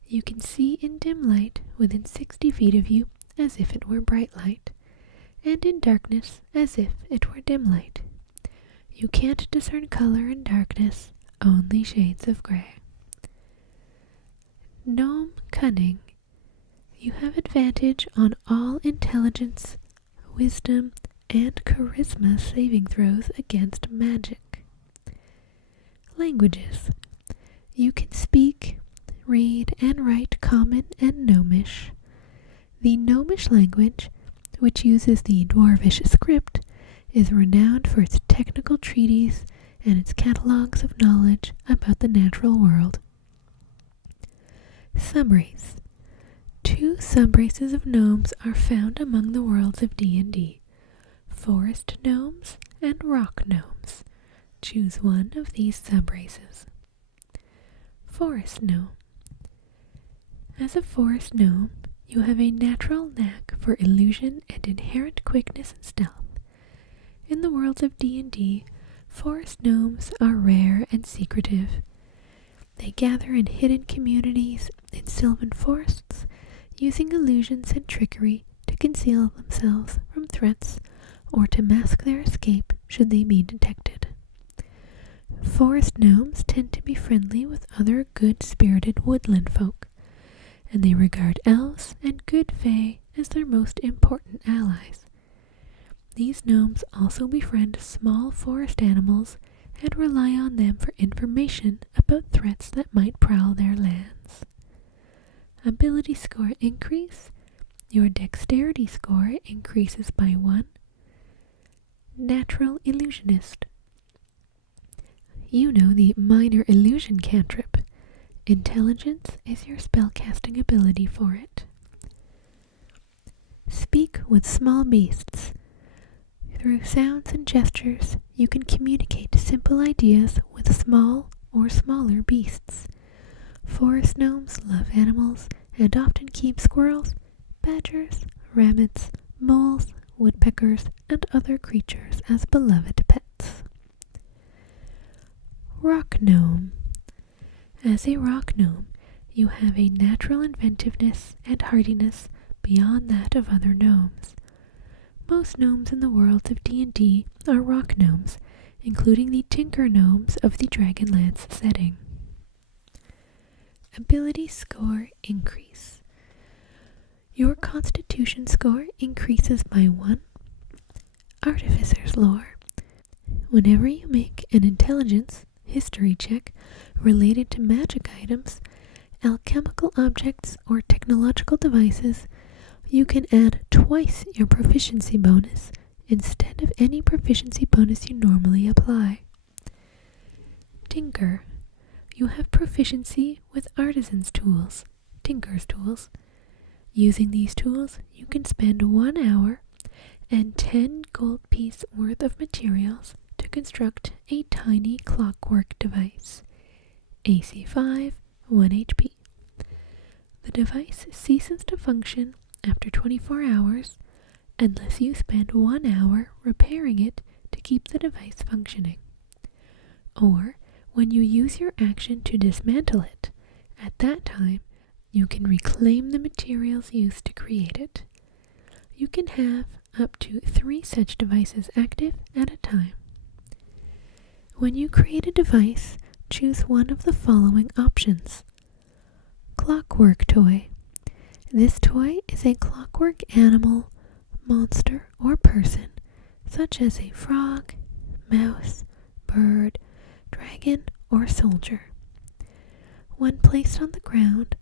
You can see in dim light within 60 feet of you as if it were bright light, and in darkness as if it were dim light. You can't discern color in darkness, only shades of gray. Gnome cunning. You have advantage on all intelligence, wisdom, and charisma saving throws against magic. Languages. You can speak, read, and write Common and Gnomish. The Gnomish language, which uses the Dwarvish script, is renowned for its technical treatises and its catalogues of knowledge about the natural world. Subrace. 2 subraces of gnomes are found among the worlds of D&D: forest gnomes and rock gnomes. Choose one of these subraces. Forest gnome. As a forest gnome, you have a natural knack for illusion and inherent quickness and stealth. In the worlds of D&D, forest gnomes are rare and secretive. They gather in hidden communities in sylvan forests, using illusions and trickery to conceal themselves from threats or to mask their escape should they be detected. Forest gnomes tend to be friendly with other good-spirited woodland folk, and they regard elves and good fae as their most important allies. These gnomes also befriend small forest animals and rely on them for information about threats that might prowl their lands. Ability score increase. Your dexterity score increases by 1. Natural illusionist. You know the minor illusion cantrip. Intelligence is your spellcasting ability for it. Speak with small beasts. Through sounds and gestures, you can communicate simple ideas with small or smaller beasts. Forest gnomes love animals and often keep squirrels, badgers, rabbits, moles, woodpeckers, and other creatures as beloved pets. Rock gnome. As a rock gnome, you have a natural inventiveness and hardiness beyond that of other gnomes. Most gnomes in the worlds of D&D are rock gnomes, including the Tinker Gnomes of the Dragonlance setting. Ability score increase. Your Constitution score increases by 1. Artificer's lore. Whenever you make an intelligence history check related to magic items, alchemical objects, or technological devices, you can add twice your proficiency bonus instead of any proficiency bonus you normally apply. Tinker. You have proficiency with artisan's tools, tinker's tools. Using these tools, you can spend 1 hour and 10 gold piece worth of materials to construct a tiny clockwork device. AC 5, 1 HP. The device ceases to function after 24 hours unless you spend 1 hour repairing it to keep the device functioning, or when you use your action to dismantle it. At that time, you can reclaim the materials used to create it. You can have up to 3 such devices active at a time. When you create a device, choose one of the following options. Clockwork toy. This toy is a clockwork animal, monster, or person, such as a frog, mouse, bird, dragon, or soldier. When placed on the ground,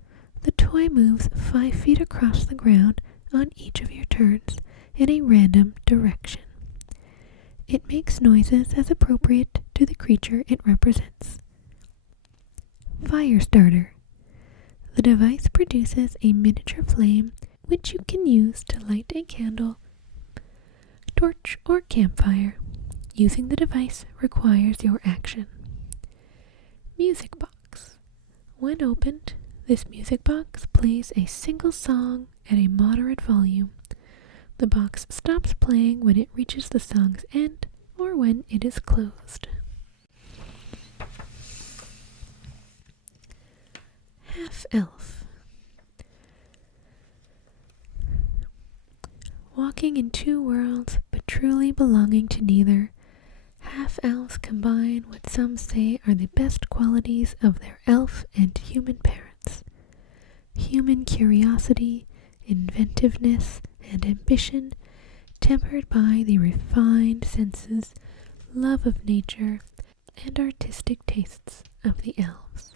the toy moves 5 feet across the ground on each of your turns in a random direction. It makes noises as appropriate to the creature it represents. Fire starter. The device produces a miniature flame which you can use to light a candle, torch, or campfire. Using the device requires your action. Music box. When opened, this music box plays a single song at a moderate volume. The box stops playing when it reaches the song's end or when it is closed. Half-elf. Walking in two worlds, but truly belonging to neither, half-elves combine what some say are the best qualities of their elf and human parents. Human curiosity, inventiveness, and ambition, tempered by the refined senses, love of nature, and artistic tastes of the elves.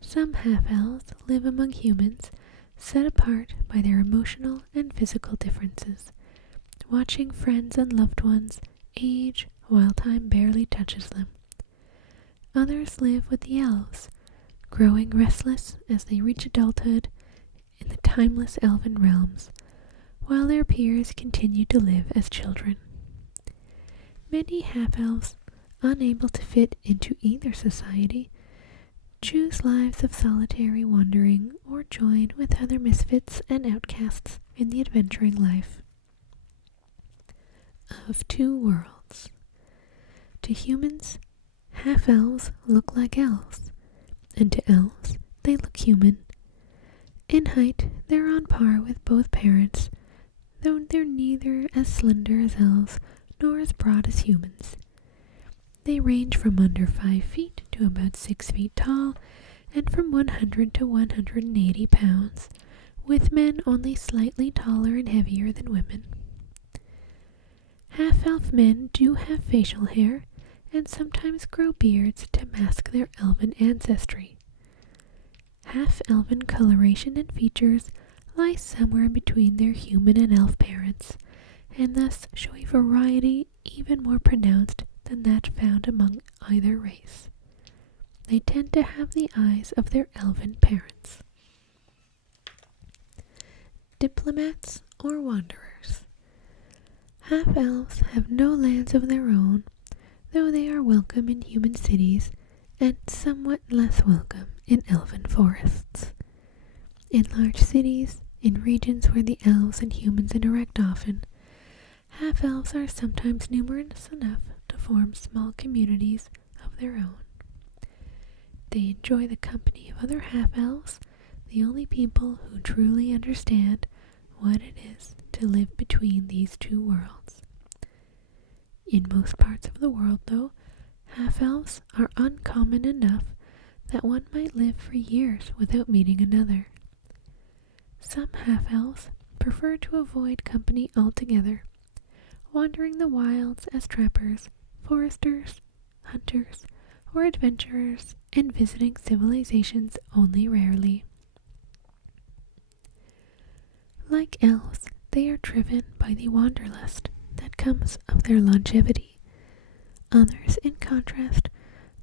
Some half-elves live among humans, set apart by their emotional and physical differences, watching friends and loved ones age while time barely touches them. Others live with the elves, growing restless as they reach adulthood in the timeless elven realms, while their peers continue to live as children. Many half-elves, unable to fit into either society, choose lives of solitary wandering or join with other misfits and outcasts in the adventuring life. Of two worlds. To humans, half-elves look like elves, and to elves, they look human. In height, they're on par with both parents, though they're neither as slender as elves nor as broad as humans. They range from under 5 feet to about 6 feet tall, and from 100 to 180 pounds, with men only slightly taller and heavier than women. Half-elf men do have facial hair, and sometimes grow beards to mask their elven ancestry. Half-elven coloration and features lie somewhere between their human and elf parents, and thus show a variety even more pronounced than that found among either race. They tend to have the eyes of their elven parents. Diplomats or wanderers. Half-elves have no lands of their own, though they are welcome in human cities and somewhat less welcome in elven forests. In large cities, in regions where the elves and humans interact often, half-elves are sometimes numerous enough to form small communities of their own. They enjoy the company of other half-elves, the only people who truly understand what it is to live between these two worlds. In most parts of the world, though, half-elves are uncommon enough that one might live for years without meeting another. Some half-elves prefer to avoid company altogether, wandering the wilds as trappers, foresters, hunters, or adventurers, and visiting civilizations only rarely. Like elves, they are driven by the wanderlust that comes of their longevity. Others, in contrast,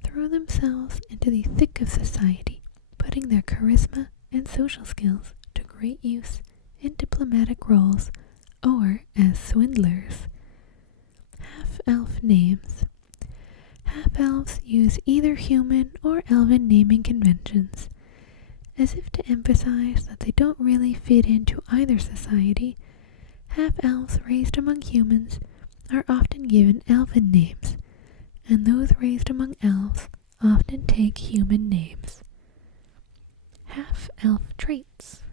throw themselves into the thick of society, putting their charisma and social skills to great use in diplomatic roles or as swindlers. Half-elf names. Half-elves use either human or elven naming conventions. As if to emphasize that they don't really fit into either society, half-elves raised among humans are often given elven names, and those raised among elves often take human names. Half-elf traits.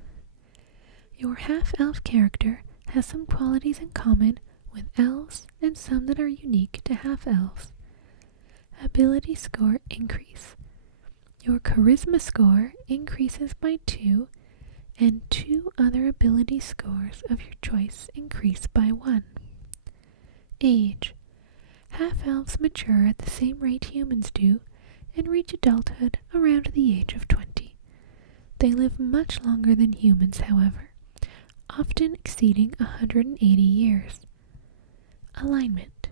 Your half-elf character has some qualities in common with elves and some that are unique to half-elves. Ability score increase. Your charisma score increases by 2, and 2 other ability scores of your choice increase by 1. Age. Half-elves mature at the same rate humans do and reach adulthood around the age of 20. They live much longer than humans, however, often exceeding 180 years. Alignment.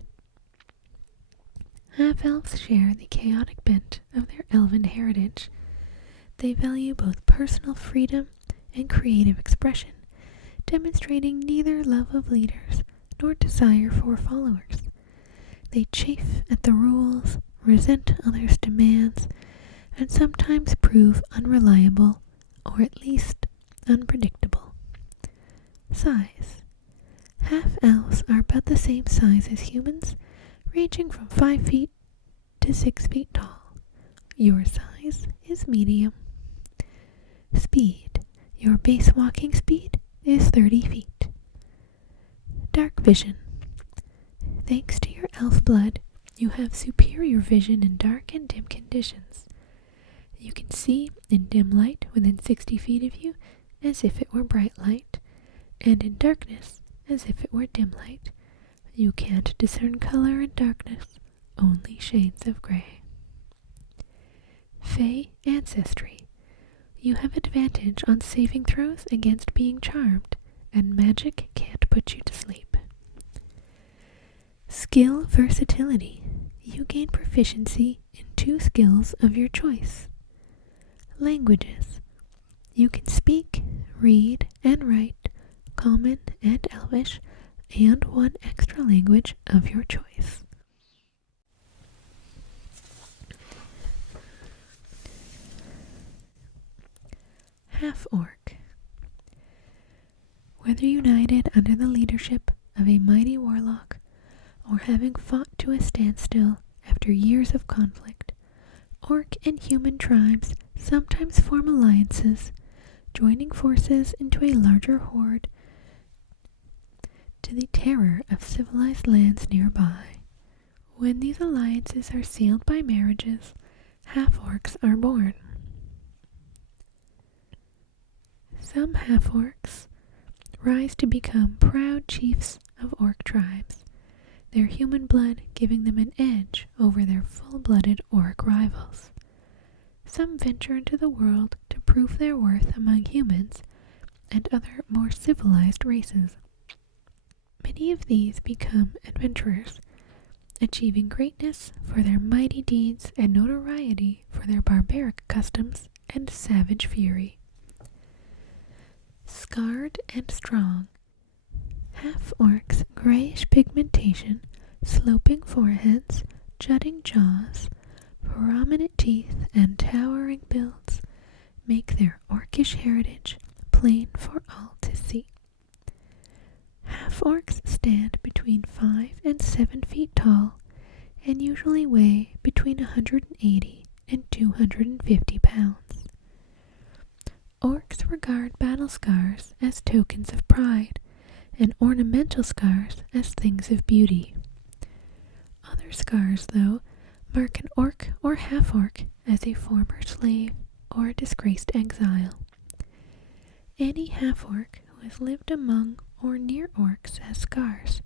Half-elves share the chaotic bent of their elven heritage. They value both personal freedom and creative expression, demonstrating neither love of leaders nor desire for followers. They chafe at the rules, resent others' demands, and sometimes prove unreliable, or at least unpredictable. Size. Half-elves are about the same size as humans, ranging from 5 feet to 6 feet tall. Your size is medium. Speed. Your base walking speed is 30 feet. Dark vision. Thanks to your elf blood, you have superior vision in dark and dim conditions. You can see in dim light within 60 feet of you as if it were bright light, and in darkness as if it were dim light. You can't discern color in darkness, only shades of gray. Fey ancestry. You have advantage on saving throws against being charmed, and magic can't put you to sleep. Skill versatility. You gain proficiency in 2 skills of your choice. Languages. You can speak, read, and write Common and Elvish, and 1 extra language of your choice. Half-orc. Whether united under the leadership of a mighty warlock, or having fought to a standstill after years of conflict, orc and human tribes sometimes form alliances, joining forces into a larger horde to the terror of civilized lands nearby. When these alliances are sealed by marriages, half-orcs are born. Some half-orcs rise to become proud chiefs of orc tribes, their human blood giving them an edge over their full-blooded orc rivals. Some venture into the world to prove their worth among humans and other more civilized races. Many of these become adventurers, achieving greatness for their mighty deeds and notoriety for their barbaric customs and savage fury. Scarred and strong. Half-orcs' grayish pigmentation, sloping foreheads, jutting jaws, prominent teeth, and towering builds make their orcish heritage plain for all to see. Half-orcs stand between 5 and 7 feet tall and usually weigh between 180 and 250 pounds. Orcs regard battle scars as tokens of pride and ornamental scars as things of beauty. Other scars, though, mark an orc or half-orc as a former slave or a disgraced exile. Any half-orc who has lived among or near orcs has scars,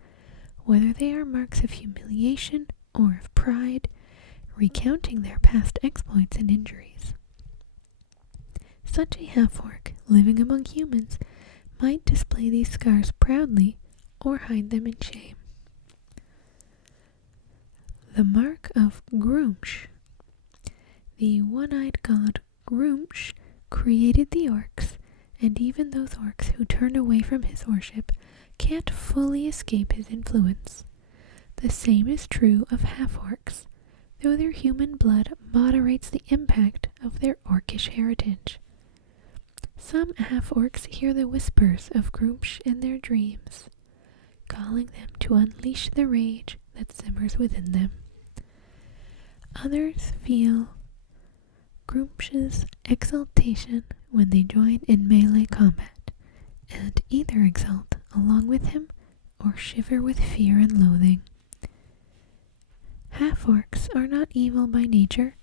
whether they are marks of humiliation or of pride, recounting their past exploits and injuries. Such a half-orc living among humans might display these scars proudly or hide them in shame. The mark of Gruumsh. The one-eyed god Gruumsh created the orcs, and even those orcs who turn away from his worship can't fully escape his influence. The same is true of half-orcs, though their human blood moderates the impact of their orcish heritage. Some half-orcs hear the whispers of Gruumsh in their dreams, calling them to unleash the rage that simmers within them. Others feel Gruumsh's exultation when they join in melee combat, and either exult along with him or shiver with fear and loathing. Half-orcs are not evil by nature,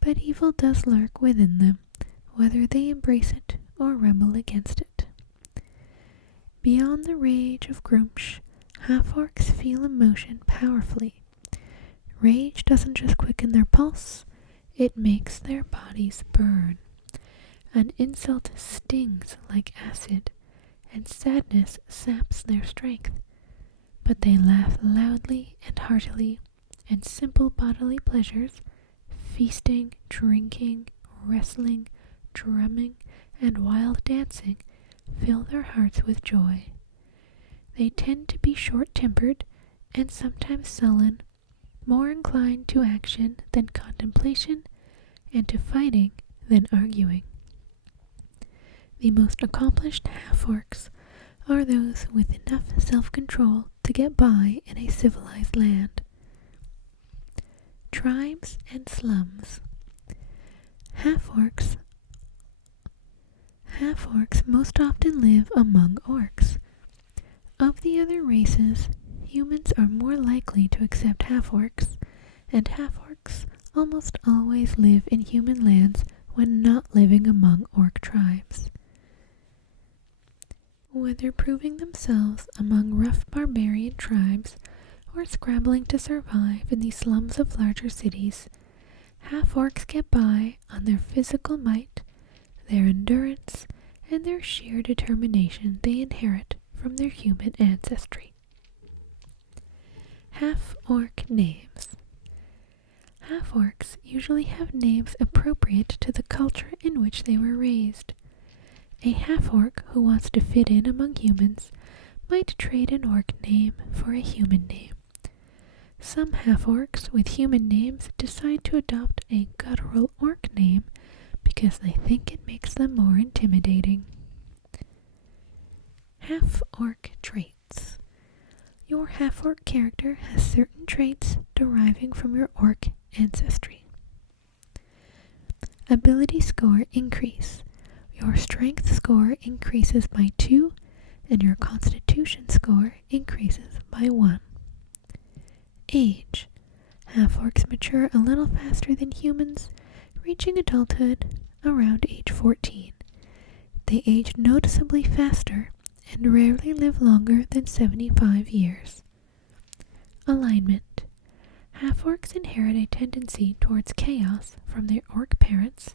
but evil does lurk within them, whether they embrace it or rebel against it. Beyond the rage of Gruumsh, half-orcs feel emotion powerfully. Rage doesn't just quicken their pulse, it makes their bodies burn. An insult stings like acid, and sadness saps their strength. But they laugh loudly and heartily, and simple bodily pleasures, feasting, drinking, wrestling, drumming, and wild dancing, fill their hearts with joy. They tend to be short-tempered and sometimes sullen, more inclined to action than contemplation, and to fighting than arguing. The most accomplished half-orcs are those with enough self-control to get by in a civilized land. Tribes and slums. Half-orcs most often live among orcs. Of the other races, humans are more likely to accept half-orcs, and half-orcs almost always live in human lands when not living among orc tribes. Whether proving themselves among rough barbarian tribes or scrabbling to survive in the slums of larger cities, half-orcs get by on their physical might, their endurance, and their sheer determination they inherit from their human ancestry. Half-orc names. Half-orcs usually have names appropriate to the culture in which they were raised. A half-orc who wants to fit in among humans might trade an orc name for a human name. Some half-orcs with human names decide to adopt a guttural orc name because they think it makes them more intimidating. Half-orc traits. Your half-orc character has certain traits deriving from your orc ancestry. Ability score increase. Your strength score increases by 2, and your constitution score increases by 1. Age. Half-orcs mature a little faster than humans, reaching adulthood around age 14. They age noticeably faster and rarely live longer than 75 years. Alignment. Half-orcs inherit a tendency towards chaos from their orc parents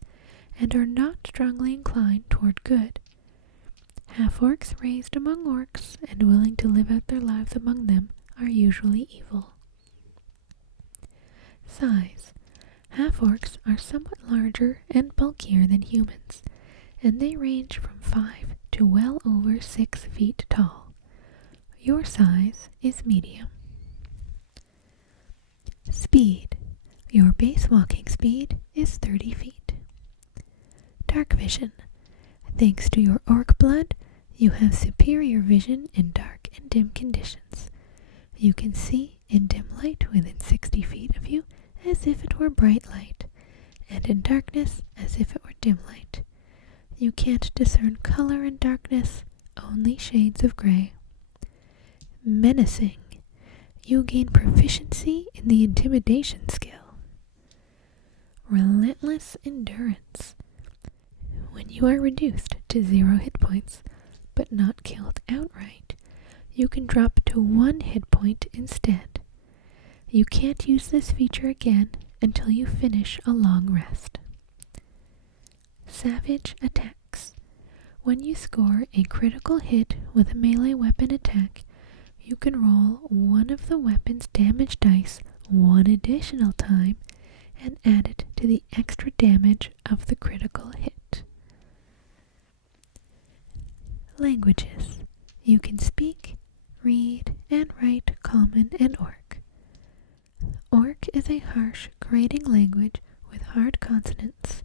and are not strongly inclined toward good. Half-orcs raised among orcs and willing to live out their lives among them are usually evil. Size. Half-orcs are somewhat larger and bulkier than humans, and they range from 5 to well over 6 feet tall. Your size is medium. Speed. Your base walking speed is 30 feet. Dark vision. Thanks to your orc blood, you have superior vision in dark and dim conditions. You can see in dim light within 60 feet of you as if it were bright light, and in darkness as if it were dim light. You can't discern color in darkness, only shades of gray. Menacing. you gain proficiency in the intimidation skill. Relentless endurance. When you are reduced to 0 hit points, but not killed outright, you can drop to 1 hit point instead. You can't use this feature again until you finish a long rest. Savage attacks. When you score a critical hit with a melee weapon attack, you can roll one of the weapon's damage dice one additional time and add it to the extra damage of the critical hit. Languages. You can speak, read, and write Common and Orc. Orc is a harsh, grating language with hard consonants.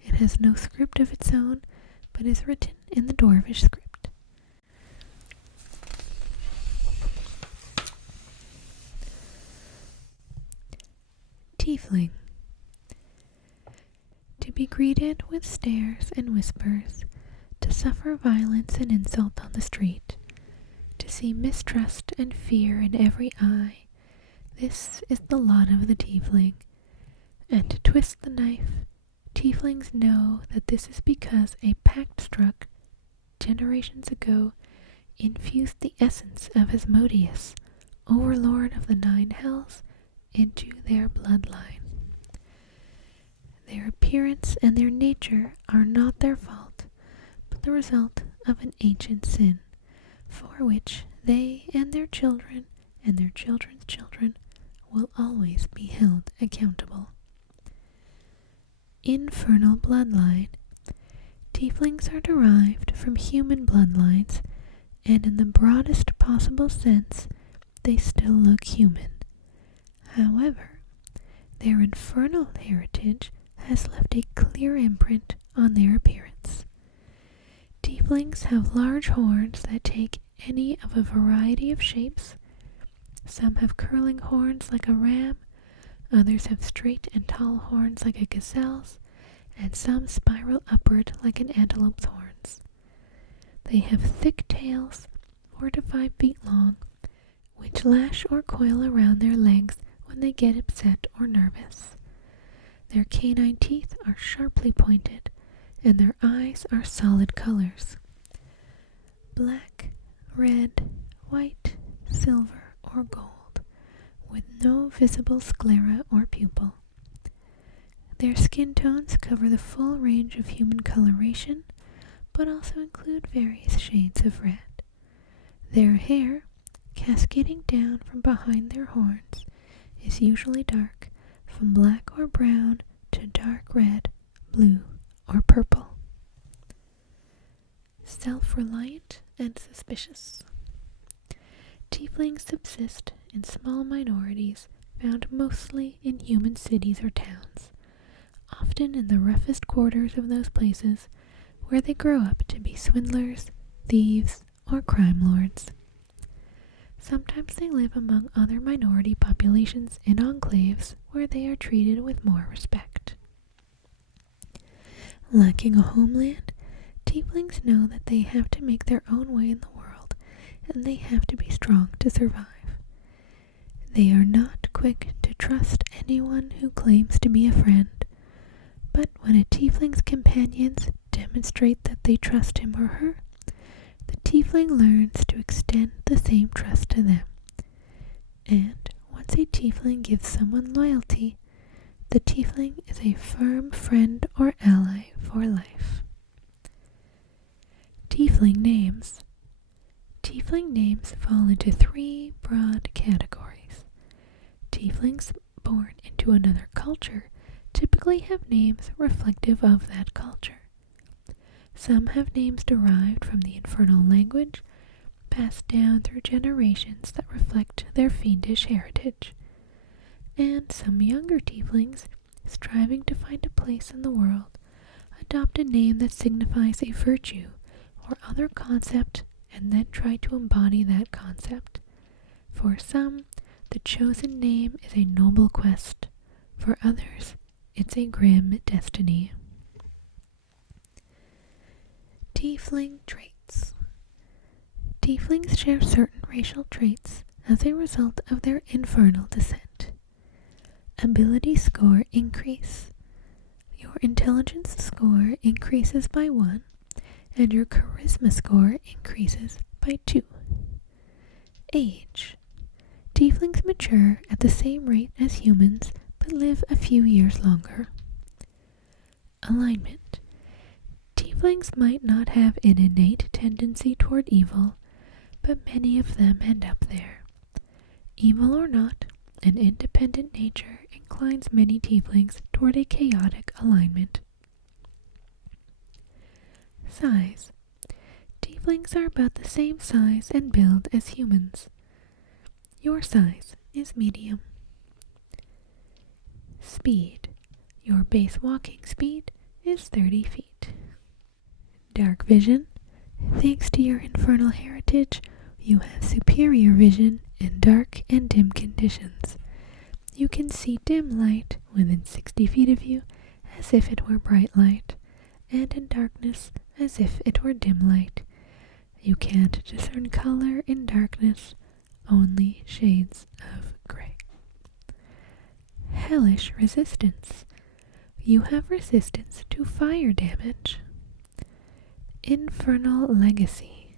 It has no script of its own, but is written in the Dwarvish script. Tiefling. To be greeted with stares and whispers, to suffer violence and insult on the street, to see mistrust and fear in every eye, this is the lot of the tiefling. And to twist the knife, tieflings know that this is because a pact struck generations ago infused the essence of Asmodeus, overlord of the 9 hells, into their bloodline. Their appearance and their nature are not their fault, but the result of an ancient sin, for which they and their children and their children's children will always be held accountable. Infernal bloodline. Tieflings are derived from human bloodlines, and in the broadest possible sense, they still look human. However, their infernal heritage has left a clear imprint on their appearance. Tieflings have large horns that take any of a variety of shapes. Some have curling horns like a ram, others have straight and tall horns like a gazelle's, and some spiral upward like an antelope's horns. They have thick tails, 4 to 5 feet long, which lash or coil around their legs when they get upset or nervous. Their canine teeth are sharply pointed, and their eyes are solid colors: black, red, white, silver, or gold, with no visible sclera or pupil. Their skin tones cover the full range of human coloration, but also include various shades of red. Their hair, cascading down from behind their horns, is usually dark, from black or brown to dark red, blue, or purple. Self-reliant and suspicious. Tieflings subsist in small minorities found mostly in human cities or towns, often in the roughest quarters of those places where they grow up to be swindlers, thieves, or crime lords. Sometimes they live among other minority populations in enclaves where they are treated with more respect. Lacking a homeland, tieflings know that they have to make their own way in the world, and they have to be strong to survive. They are not quick to trust anyone who claims to be a friend, but when a tiefling's companions demonstrate that they trust him or her, the tiefling learns to extend the same trust to them. And once a tiefling gives someone loyalty, the tiefling is a firm friend or ally for life. Tiefling names. Tiefling names fall into 3 broad categories. Tieflings born into another culture typically have names reflective of that culture. Some have names derived from the infernal language, passed down through generations that reflect their fiendish heritage. And some younger tieflings, striving to find a place in the world, adopt a name that signifies a virtue or other concept and then try to embody that concept. For some, the chosen name is a noble quest. For others, it's a grim destiny. Tiefling traits. Tieflings share certain racial traits as a result of their infernal descent. Ability score increase. Your intelligence score increases by 1, and your charisma score increases by 2. Age. Tieflings mature at the same rate as humans, but live a few years longer. Alignment. Tieflings might not have an innate tendency toward evil, but many of them end up there. Evil or not, an independent nature inclines many tieflings toward a chaotic alignment. Size. Tieflings are about the same size and build as humans. Your size is medium. Speed. Your base walking speed is 30 feet. Dark vision. Thanks to your infernal heritage, you have superior vision in dark and dim conditions. You can see dim light within 60 feet of you as if it were bright light, and in darkness as if it were dim light. You can't discern color in darkness, only shades of gray. Hellish resistance. You have resistance to fire damage. Infernal legacy.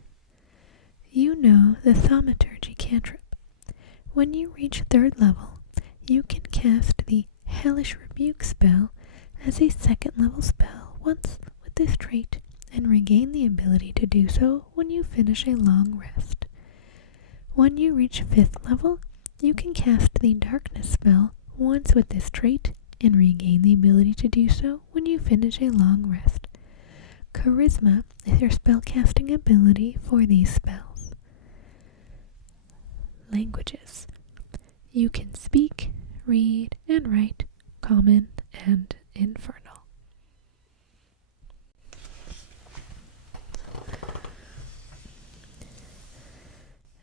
You know the thaumaturgy cantrip. When you reach 3rd level, you can cast the Hellish Rebuke spell as a 2nd level spell once with this trait, and regain the ability to do so when you finish a long rest. When you reach 5th level, you can cast the Darkness spell once with this trait, and regain the ability to do so when you finish a long rest. Charisma is your spellcasting ability for these spells. Languages. You can speak, read, and write Common and Infernal.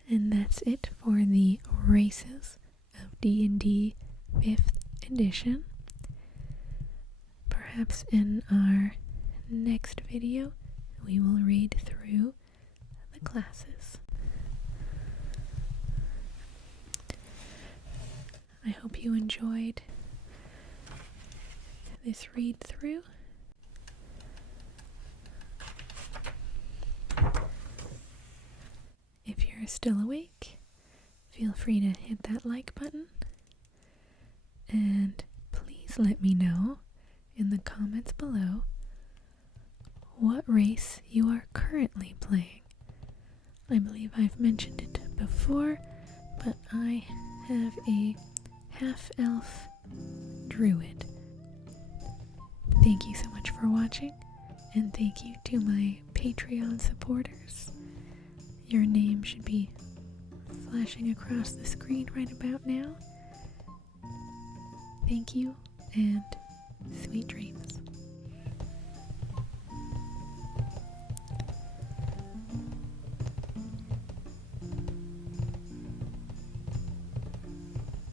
And that's it for the races of D&D 5th edition. Perhaps in our next video we will read through the classes. I hope you enjoyed this read through. If you're still awake, feel free to hit that like button, and please let me know in the comments below what race you are currently playing. I believe I've mentioned it before, but I have a half-elf druid. Thank you so much for watching, and thank you to my Patreon supporters. Your name should be flashing across the screen right about now. Thank you, and sweet dreams.